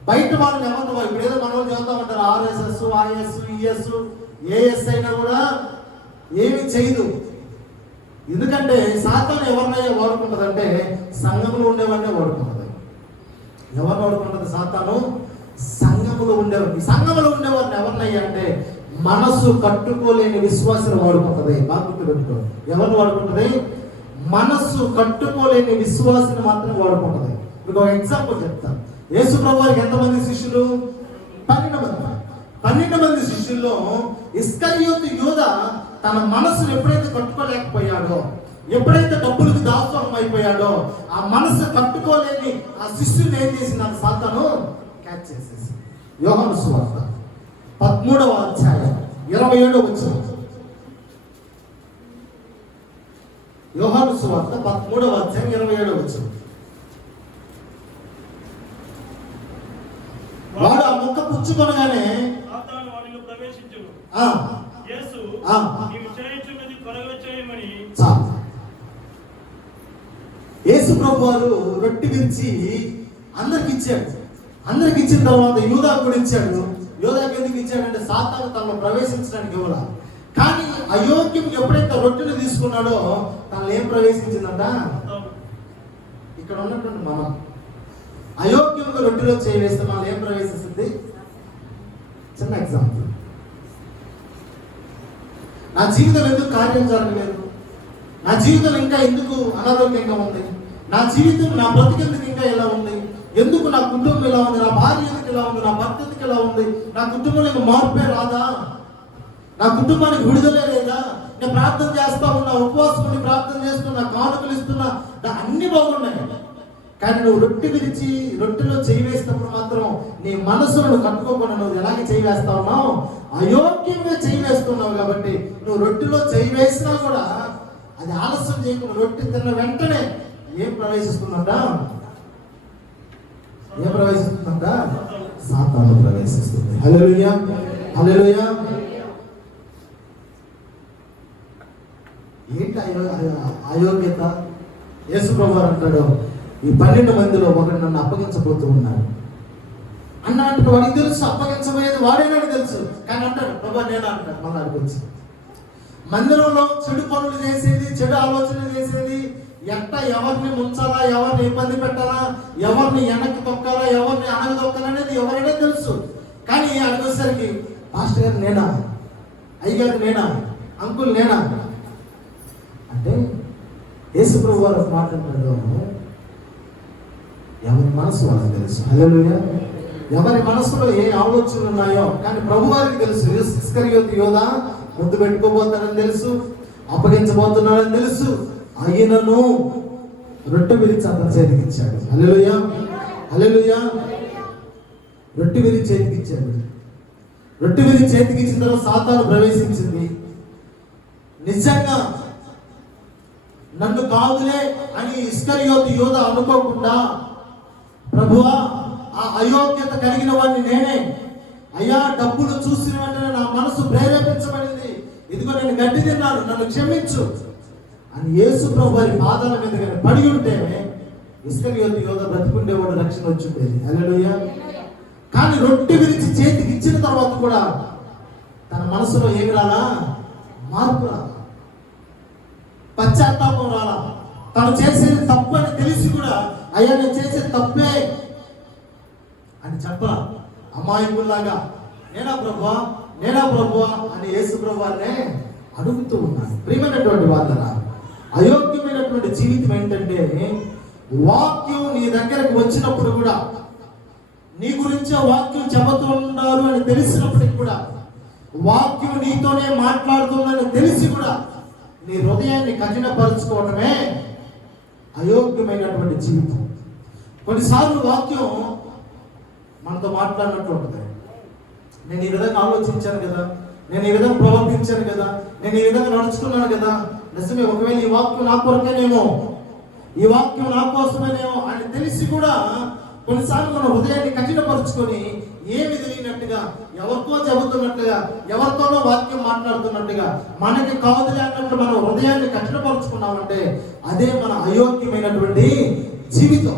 బయట వాళ్ళని ఎవరిని వాళ్ళు ఇప్పుడు ఏదో మనం చదువుతామంటారు. ఆర్ఎస్ఎస్, ఐఎస్, ఈఎస్, ఏఎస్ అయినా కూడా ఏమి చేయదు. ఎందుకంటే సాతాను ఎవరినైనా వాడుకుంటుందంటే సంఘంలో ఉండేవాడినే వాడుకుంటుంది. ఎవరిని వాడుకుంటుంది సాతాను? సంఘములో ఉండేవారు. సంఘములో ఉండేవారిని ఎవరినయ్యా అంటే మనసు కట్టుకోలేని విశ్వాసం వాడుకుంటుంది. బాగా గుర్తుపెట్టుకో. ఎవరిని వాడుకుంటుంది? మనసు కట్టుకోలేని విశ్వాసం మాత్రమే వాడుకుంటుంది. మీకు ఒక ఎగ్జాంపుల్ చెప్తాను. యేసు ప్రభు వారికి ఎంతమంది శిష్యులు? 12 మంది. 12 మంది శిష్యుల్లో ఇస్కరియోతు యూద తన మనసును ఎప్పుడైతే కట్టుకోలేకపోయాడో, ఎప్పుడైతే డబ్బులకు దాసోహం అయిపోయాడో, ఆ మనసు కట్టుకోలేని ఆ శిష్యుని ఏం చేసిన సాతాను క్యాచ్ చేసేసి. యోహాను సువార్త 13వ అధ్యాయం 27వ వచనం. యోహాను సువార్త 13వ అధ్యాయం 27వ వచనం. వాడు ఆ ముక్క పుచ్చుకొనగానే సాతాను వానిలో ప్రవేశించును. యేసు నీవు చేయుచున్నది త్వరగా చేయమని. యేసు ప్రభు వారు రొట్టె విరిచి అందరికి ఇచ్చాడు. అందరికి ఇచ్చిన తర్వాత యూదాకు కూడా ఇచ్చాడు. యూదాకు ఎందుకు ఇచ్చాడంటే సాతాను తనలో ప్రవేశించడానికి ఇవ్వాల. కానీ అయోగ్యం ఎప్పుడైతే రొట్టెను తీసుకున్నాడో తనలో ఏం ప్రవేశించిందంట? ఇక్కడ ఉన్నటువంటి మనం అయోగ్యంగా రొట్టెలో చేయవేస్తే మనం ఏం ప్రవేశిస్తుంది? చిన్న ఎగ్జాంపుల్. నా జీవితం ఎందుకు కార్యం జరగలేదు? నా జీవితం ఇంకా ఎందుకు అనారోగ్యంగా ఉంది? నా జీవితం, నా బ్రతికెందుకు ఇంకా ఎలా ఉంది? ఎందుకు నా కుటుంబం ఇలా ఉంది? నా భార్య ఎందుకు ఇలా ఉంది? నా భర్త ఎందుకు ఇలా ఉంది? నా కుటుంబంలో మార్పే రాదా? నా కుటుంబానికి విడుదలే లేదా? నేను ప్రార్థన చేస్తా ఉన్నా, ఉపవాసం ప్రార్థన చేస్తున్నా, కానుకలు ఇస్తున్నా, అన్ని బాగున్నాయి. కానీ నువ్వు రొట్టె విరిచి రొట్టెలో చేయి వేసినప్పుడు మాత్రం నీ మనసును కట్టుకోకుండా నువ్వు ఎలాగే చేయి వేస్తా ఉన్నావు? అయోగ్యంగా చేయి వేస్తున్నావు. కాబట్టి నువ్వు రొట్టెలో చేయి వేసినా కూడా అది ఆలస్యం చేయకుండా రొట్టె తిన్న వెంటనే ఏం ప్రవేశిస్తుందంట? ఏం ప్రవేశిస్తుందంట? సాతాను ప్రవేశిస్తుంది. హల్లెలూయా, హల్లెలూయా. ఏంటి అయోగ్యత? యేసు ప్రభువు అంటాడు, ఈ 12 మందిలో ఒకడు నన్ను అప్పగించబోతూ ఉన్నాడు అన్నట్టు. వాడికి తెలుసు అప్పగించబోయేది వాడేనాడు తెలుసు. కానీ అంటాడు ప్రభు నేను అంటాడు. మళ్ళీ అడిగొచ్చి మందిరంలో చెడు పనులు చేసేది, చెడు ఆలోచనలు చేసేది, ఎవరిని ముంచాలా, ఎవరిని ఇబ్బంది పెట్టాలా, ఎవరిని వెనక్కి తొక్కాలా, ఎవరిని అనగదొక్కాలా అనేది ఎవరైనా తెలుసు. కానీ అడిగేసరికి పాస్టర్ గారు నేనా, అయ్యగారు నేనా, అంకుల్ నేనా అంటే యేసు ప్రభు వారు మాట్లాడాడు. ఎవరి మనసు వాళ్ళకి తెలుసు. హల్లెలూయా. ఎవరి మనసులో ఏ ఆలోచనలు ఉన్నాయో కానీ ప్రభు వారికి తెలుసు. ఇస్కరియోతు యూదా ముద్దు పెట్టుకోబోతానని తెలుసు, అప్పగించబోతున్నాడని తెలుసు. ఆయనను రొట్టె విరిచి అతను చేతికిచ్చాడు. హల్లెలూయా, హల్లెలూయా. రొట్టె విరిచి చేతికిచ్చాడు. రొట్టె విరిచి చేతికిచ్చిన తర్వాత సాతాను ప్రవేశించింది. నిజంగా నన్ను కాదులే అని ఇస్కరియోతు యూదా అనుకోకుండా, ప్రభువా ఆ అయోగ్యత కలిగిన వాడిని నేనే అయ్యా, డబ్బులు చూసిన వెంటనే నా మనసు ప్రేరేపించబడింది, ఇదిగో నేను గడ్డి తిన్నాను, నన్ను క్షమించు అని యేసు ప్రభు వారి పాదాల మీద పడి ఉంటే ఇస్కరియోతు యూదా బ్రతికుండేవాడు, రక్షణ వచ్చి ఉండేది. హల్లెలూయా. కానీ రొట్టె విరిచి చేతికి ఇచ్చిన తర్వాత కూడా తన మనసులో ఏమి రాలా? మార్పు రాలా, పశ్చాత్తాపం రాలా. తను చేసేది తప్పు అని తెలిసి కూడా అయ్యా నేను చేసేది తప్పే అని చెప్పరా. అమాయకుల్లాగా నేనా ప్రభువా అని యేసు ప్రభువానే అడుగుతూ ఉన్నాను. ప్రియమైనటువంటి వాళ్ళరా, అయోగ్యమైనటువంటి జీవితం ఏంటంటే వాక్యం నీ దగ్గరకు వచ్చినప్పుడు కూడా, నీ గురించి వాక్యం చెబుతున్నారు అని తెలిసినప్పటికి కూడా, వాక్యం నీతోనే మాట్లాడుతుందని తెలిసి కూడా నీ హృదయాన్ని కఠినపరుచుకోవడమే అయోగ్యమైనటువంటి జీవితం. కొన్నిసార్లు వాక్యం మనతో మాట్లాడినట్టు ఉంటుంది. నేను ఈ విధంగా ఆలోచించాను కదా, నేను ఈ విధంగా ప్రవర్తించాను కదా, నేను ఈ విధంగా నడుచుకున్నాను కదా, నిజమే, ఒకవేళ ఈ వాక్యం నా కొరకేనేమో, ఈ వాక్యం నా కోసమేనేమో అని తెలిసి కూడా కొన్నిసార్లు మన హృదయాన్ని కఠినపరుచుకొని ఏమి తెలియనట్టుగా, ఎవరితో చెబుతున్నట్టుగా, ఎవరితోనో వాక్యం మాట్లాడుతున్నట్టుగా, మనకి కాదులే అన్నట్టు మనం హృదయాన్ని కఠినపరుచుకున్నామంటే అదే మన అయోగ్యమైనటువంటి జీవితం.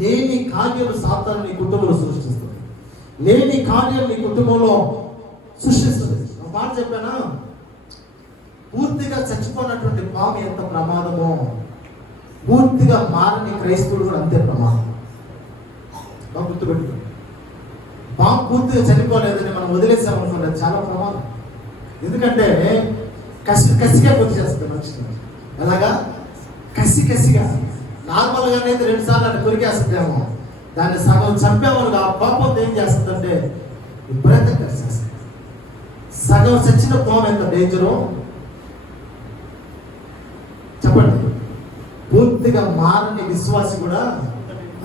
లేని కార్యాలు సాతాను నీ కుటుంబంలో సృష్టిస్తుంది, లేని కార్యాలు నీ కుటుంబంలో సృష్టిస్తుంది. ఒక మాట చెప్పానా, పూర్తిగా చచ్చిపోయినటువంటి పాము ఎంత ప్రమాదమో, పూర్తిగా మారని క్రైస్తవుడు కూడా అంతే ప్రమాదం. బాగా గుర్తుపెట్టుకోండి. పాము పూర్తిగా చనిపోలేదని మనం వదిలేసామనుకోండి, అది చాలా ప్రమాదం. ఎందుకంటే కసిగా పూర్తి చేస్తుంది మనిషిని. ఎలాగా? కసిగా. నార్మల్గానైతే 2 సార్లు అట్లా కొరికేస్తుందేమో, దాన్ని సగం చంపేవాళ్ళు ఆ పాపం ఏం చేస్తుందంటే విపరీతం కలిసేస్తుంది. సగం చచ్చిన పాము ఎంత డేంజరో చెప్పండి. పూర్తిగా మారని విశ్వాసి కూడా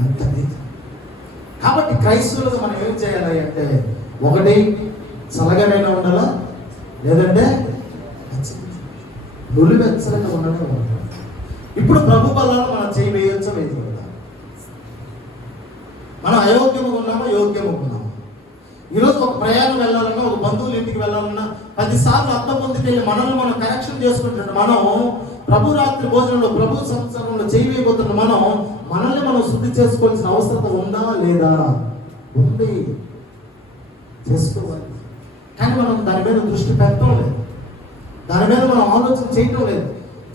అంత డేంజర్. కాబట్టి క్రైస్తవులుగా మనం ఏం చేయాలి అంటే, ఒకటి చల్లగానైనా ఉండాలా, లేదంటే నులివెచ్చగా ఉండడం ఉండాలి. ఇప్పుడు ప్రభు బలాలు మనం చేయి వేయొచ్చా వేయకూడదా? మనం అయోగ్యముగా ఉన్నామా, యోగ్యముగా ఉన్నామా? ఈరోజు ఒక ప్రయాణం వెళ్ళాలన్నా, ఒక బంధువుల ఇంటికి వెళ్ళాలన్నా 10 సార్లు అర్థం ముందుకు వెళ్ళి మనల్ని మనం కరెక్షన్ చేసుకుంటున్నాం. మనం ప్రభు రాత్రి భోజనంలో, ప్రభు సంవత్సరంలో చేయి వేయబోతున్న మనల్ని మనం శుద్ధి చేసుకోవాల్సిన అవసరం ఉందా లేదా? ఉంది, చేసుకోవాలి. కానీ మనం దాని మీద దృష్టి పెట్టడం లేదు, దాని మీద మనం ఆలోచన చేయటం లేదు.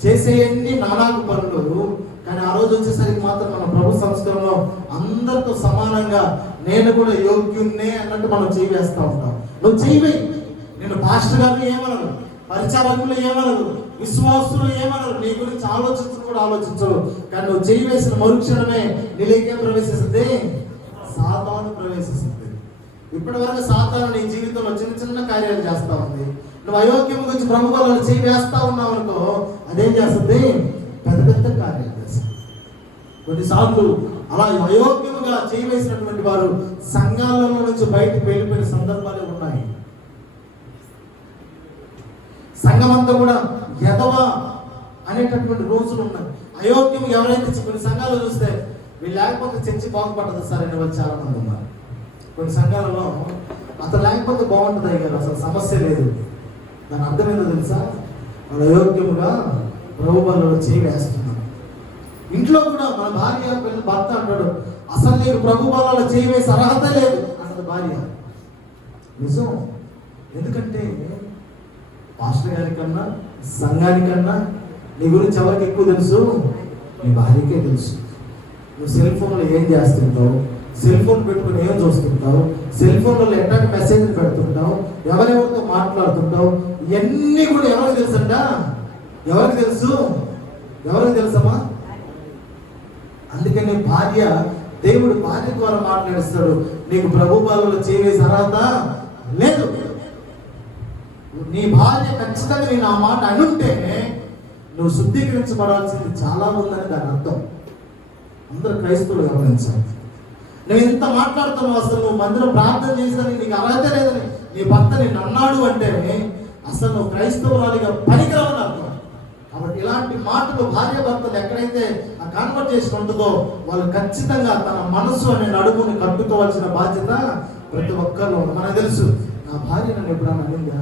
చేసేయన్ని నానాకు పనులు, కానీ ఆ రోజు వచ్చేసరికి మాత్రం మనం ప్రభు సంస్కరణలో అందరితో సమానంగా నేను కూడా యోగ్యున్నే అన్నట్టు మనం చేయి వేస్తూ ఉంటాం. నువ్వు చేయవే, నేను పాస్టర్ గారిని ఏమనరు, పరిచారకులు ఏమనరు, విశ్వాసులు ఏమనరు, నీ గురించి కూడా ఆలోచించరు. కానీ నువ్వు చేయి వేసిన మరుక్షణమే నీకేం ప్రవేశిస్తుంది? సాతాను ప్రవేశిస్తుంది. ఇప్పటి వరకు సాతాను నీ జీవితంలో చిన్న కార్యాలు చేస్తా ఉంది. నువ్వు అయోగ్యం గురించి ప్రభు వల్ల చేయి వేస్తా ఉన్నావు అనుకో, అదేం చేస్తుంది? పెద్ద కార్యాలు చేస్తుంది. కొన్నిసార్లు అలా అయోగ్యముగా చేయి వేసినటువంటి వారు సంఘాలలో నుంచి బయటకు వెళ్ళిపోయిన సందర్భాలు ఉన్నాయి. సంఘమంతా కూడా ఎదవా అనేటటువంటి రోజులు ఉన్నాయి. అయోగ్యం ఎవరైతే కొన్ని సంఘాలు చూస్తే వీళ్ళు లేకపోతే చర్చి బాగుపడదు సార్ అని వాళ్ళు చాలా మంది ఉన్నారు. కొన్ని సంఘాలలో అతను లేకపోతే బాగుంటుంది అయ్యారు, అసలు సమస్య లేదు. దాని అర్థం ఏంటో తెలుసా? వాళ్ళు అయోగ్యముగా ప్రభు బలలో చేయి వేస్తున్నారు. ఇంట్లో కూడా మన భార్య భర్త అంటాడు, అసలు నీకు ప్రభు బలలో చేయి వేసి అర్హత లేదు అన్నది భార్య. నిజం. ఎందుకంటే పాస్టర్ గారి కన్నా, సంఘానికన్నా నీ గురించి ఎవరికి ఎక్కువ తెలుసు? నీ భార్యకే తెలుసు. నువ్వు సెల్ ఫోన్లో ఏం చేస్తుంటావు, సెల్ ఫోన్ పెట్టుకుని ఏం చూస్తుంటావు, సెల్ ఫోన్లో ఎట్లాంటి మెసేజ్లు పెడుతుంటావు, ఎవరెవరితో మాట్లాడుతుంటావు, ఇవన్నీ కూడా ఎవరికి తెలుసంట? ఎవరికి తెలుసు? ఎవరికి తెలుసమ్మా? అందుకని భార్య, దేవుడు భార్య ద్వారా మాట్లాడిస్తాడు. నీకు ప్రభు బలలో చేవేసి అర్హత లేదు. నీ భార్య ఖచ్చితంగా నేను ఆ మాట అనుంటే నువ్వు శుద్ధీకరించబడాల్సింది చాలా ఉందని దాని అర్థం. అందరూ క్రైస్తవులు గమనించాలి. నువ్వు ఎంత మాట్లాడుతున్నావు, అసలు నువ్వు మందిరం ప్రార్థన చేసేదానికి నీకు అర్హత లేదని నీ భర్త నిన్ను అన్నాడు అంటే అసలు నువ్వు క్రైస్తవురాలిగా పనికిరావని అర్థం. కాబట్టి ఇలాంటి మాటలు భార్య భర్తలు ఎక్కడైతే ఆ కాన్వర్జేషన్ ఉంటుందో వాళ్ళు ఖచ్చితంగా తన మనసు అనే నడుముని కట్టుకోవాల్సిన బాధ్యత ప్రతి ఒక్కరిలో ఉంది. మనకు తెలుసు, నా భార్య నన్ను ఎప్పుడన్నా అనిందా,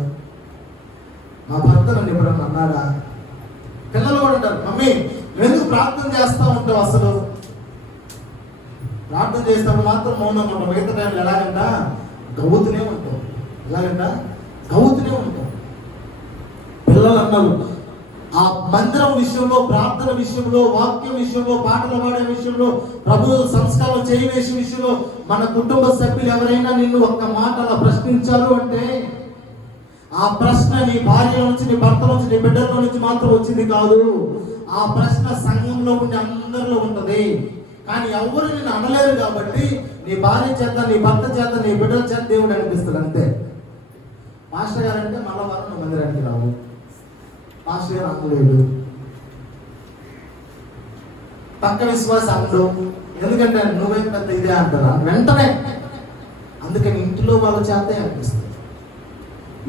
మా భర్త నన్ను ఎప్పుడన్నా అన్నాడా? పిల్లలు కూడా అంటారు, మమ్మీ నువ్వు ఎందుకు ప్రార్థన చేస్తా ఉంటావు, అసలు ప్రార్థన చేసినప్పుడు మాత్రం మౌనంగా ఉంటాం. మిగతా టైంలో ఎలాగంట గవ్వుతూనే ఉంటాం. ఎలాగంట గవ్వుతూనే ఉంటాం. పిల్లలు అన్నారు ఆ మందిరం విషయంలో, ప్రార్థన విషయంలో, వాక్యం విషయంలో, పాటలు పాడే విషయంలో, ప్రభు సంస్కారం చేయవేసే విషయంలో మన కుటుంబ సభ్యులు ఎవరైనా నిన్ను ఒక్క మాట అలా ప్రశ్నించారు అంటే ఆ ప్రశ్న నీ భార్య నుంచి, నీ భర్త నుంచి, నీ బిడ్డల నుంచి మాత్రం వచ్చింది కాదు. ఆ ప్రశ్న సంఘంలో ఉండే అందరిలో ఉంటది. కానీ ఎవరు నిన్ను అనలేరు కాబట్టి నీ భార్య చేత, నీ భర్త చేత, నీ బిడ్డల చేత దేవుడు అనిపిస్తాడు అంతే. మాస్టర్ గారు అంటే మళ్ళా వారం మందిరానికి రావు, మాస్టర్ గారు అనలేడు, పక్క విశ్వాస అనడు. ఎందుకంటే నువ్వేం పెద్ద ఇదే అంటారా వెంటనే. అందుకని ఇంట్లో వాళ్ళ చేతే అనిపిస్తుంది.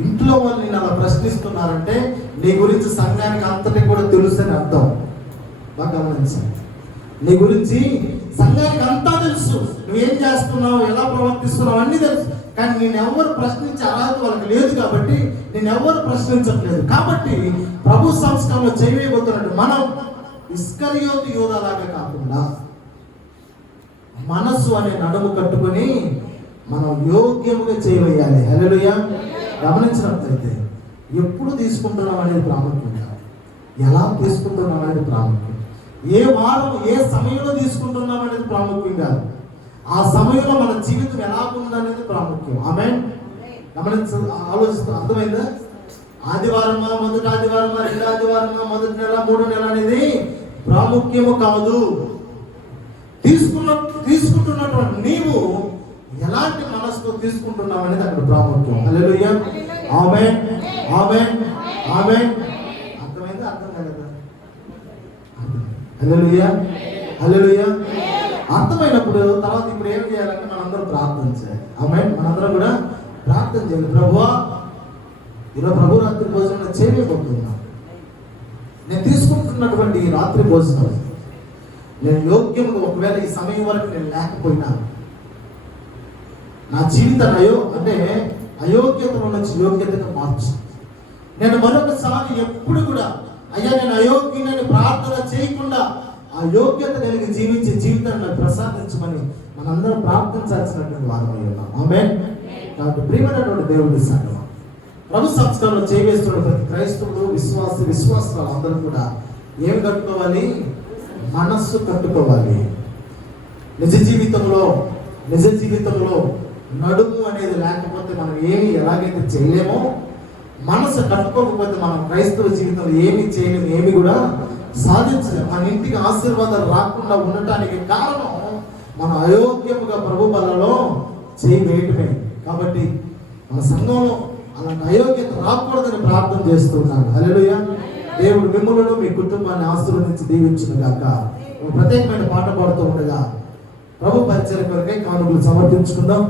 ఇంట్లో వాళ్ళు నేను అలా ప్రశ్నిస్తున్నారంటే నీ గురించి సంఘానికి అంతటి కూడా తెలుసని అర్థం. బాగా గమనించండి, నీ గురించి సంఘానికి అంతా తెలుసు. నువ్వేం చేస్తున్నావు, ఎలా ప్రవర్తిస్తున్నావు అన్నీ తెలుసు. కానీ నేను ఎవరు ప్రశ్నించే అర్హత వాళ్ళకి లేదు కాబట్టి నేను ఎవరు ప్రశ్నించట్లేదు. కాబట్టి ప్రభు సంస్కారంలో చేయబోతున్నట్టు మనం ఇస్కరియోతు యూదాలాగా కాకుండా మనస్సు అనే నడుము కట్టుకొని మనం యోగ్యముగా చేయవేయాలి. హల్లెలూయా. గమనించినట్లయితే ఎప్పుడు తీసుకుంటున్నాం అనేది ప్రాముఖ్యం కాదు, ఎలా తీసుకుంటున్నాం అనేది ప్రాముఖ్యం. ఏ వారం ఏ సమయంలో తీసుకుంటున్నాం అనేది ప్రాముఖ్యం కాదు, ఆ సమయంలో మన జీవితం ఎలా ఉందనేది ప్రాముఖ్యం. ఆమేన్. ఆలోచిస్తూ అర్థమైందా? ఆదివారమా, మొదటి ఆదివారమా, రెండో ఆదివారమా, మొదటి నెల, మూడో నెల అనేది ప్రాముఖ్యము కాదు. తీసుకుంటున్నటువంటి నీవు ఎలాంటి మనసుతో తీసుకుంటున్నావు అనేది అక్కడ ప్రాముఖ్యం. హల్లెలూయా. ఆమేన్, ఆమేన్, ఆమేన్. అర్థమైందా? అర్థం కాలేదా? హల్లెలూయా, హల్లెలూయా. అర్థమైనప్పుడు తర్వాత ఇప్పుడు ఏం చేయాలంటే మనందరం ప్రార్థన చేయాలి. ఆమేన్. మనందరం కూడా ప్రార్థన చేయాలి. ప్రభువా, ఈరోజు ప్రభు రాత్రి భోజనం చేయలేకపోతున్నాను. నేను తీసుకుంటున్నటువంటి ఈ రాత్రి భోజనం నేను యోగ్యముగా, ఒకవేళ ఈ సమయం వరకు నేను లేకపోయినా నా జీవితం అయోగ్యతలో నుంచి యోగ్యతగా మార్చు. నేను మరొకసారి ఎప్పుడు కూడా అయ్యా నేను అయోగ్యుని ప్రార్థన చేయకుండా ఆ యోగ్యత కలిగి జీవించే జీవితాన్ని ప్రసాదించమని మనందరం ప్రార్థించాల్సినటువంటి వారమై ఉన్నాం. ఆమేన్. కాబట్టి ప్రియమైనటువంటి దేవుడి సంఘం, ప్రభు సంస్కారంలో చేయవేస్తున్న ప్రతి క్రైస్తవుడు, విశ్వాసాలు అందరూ కూడా ఏమి కట్టుకోవాలి? మనస్సు కట్టుకోవాలి. నిజ జీవితంలో నడుము అనేది లేకపోతే మనం ఏమి ఎలాగైతే చేయలేమో, మనసు కట్టుకోకపోతే మనం క్రైస్తవ జీవితంలో ఏమి చేయలేము, ఏమి కూడా సాధించలేము. మన ఇంటికి ఆశీర్వాదాలు రాకుండా ఉండటానికి కారణం మన అయోగ్యముగా ప్రభు బలలో చేయి వేయటమే. కాబట్టి మన సంఘంలో అలాంటి అయోగ్యత రాకూడదని ప్రార్థన చేస్తున్నాను. హల్లెలూయా. దేవుడు మిమ్మల్ని, మీ కుటుంబాన్ని ఆశీర్వదించి దీవించును గాక. ప్రత్యేకమైన పాట పాడుతూ ఉండగా ప్రభు పరిచయం కొరకై కానుకలు సమర్పించుకుందాం.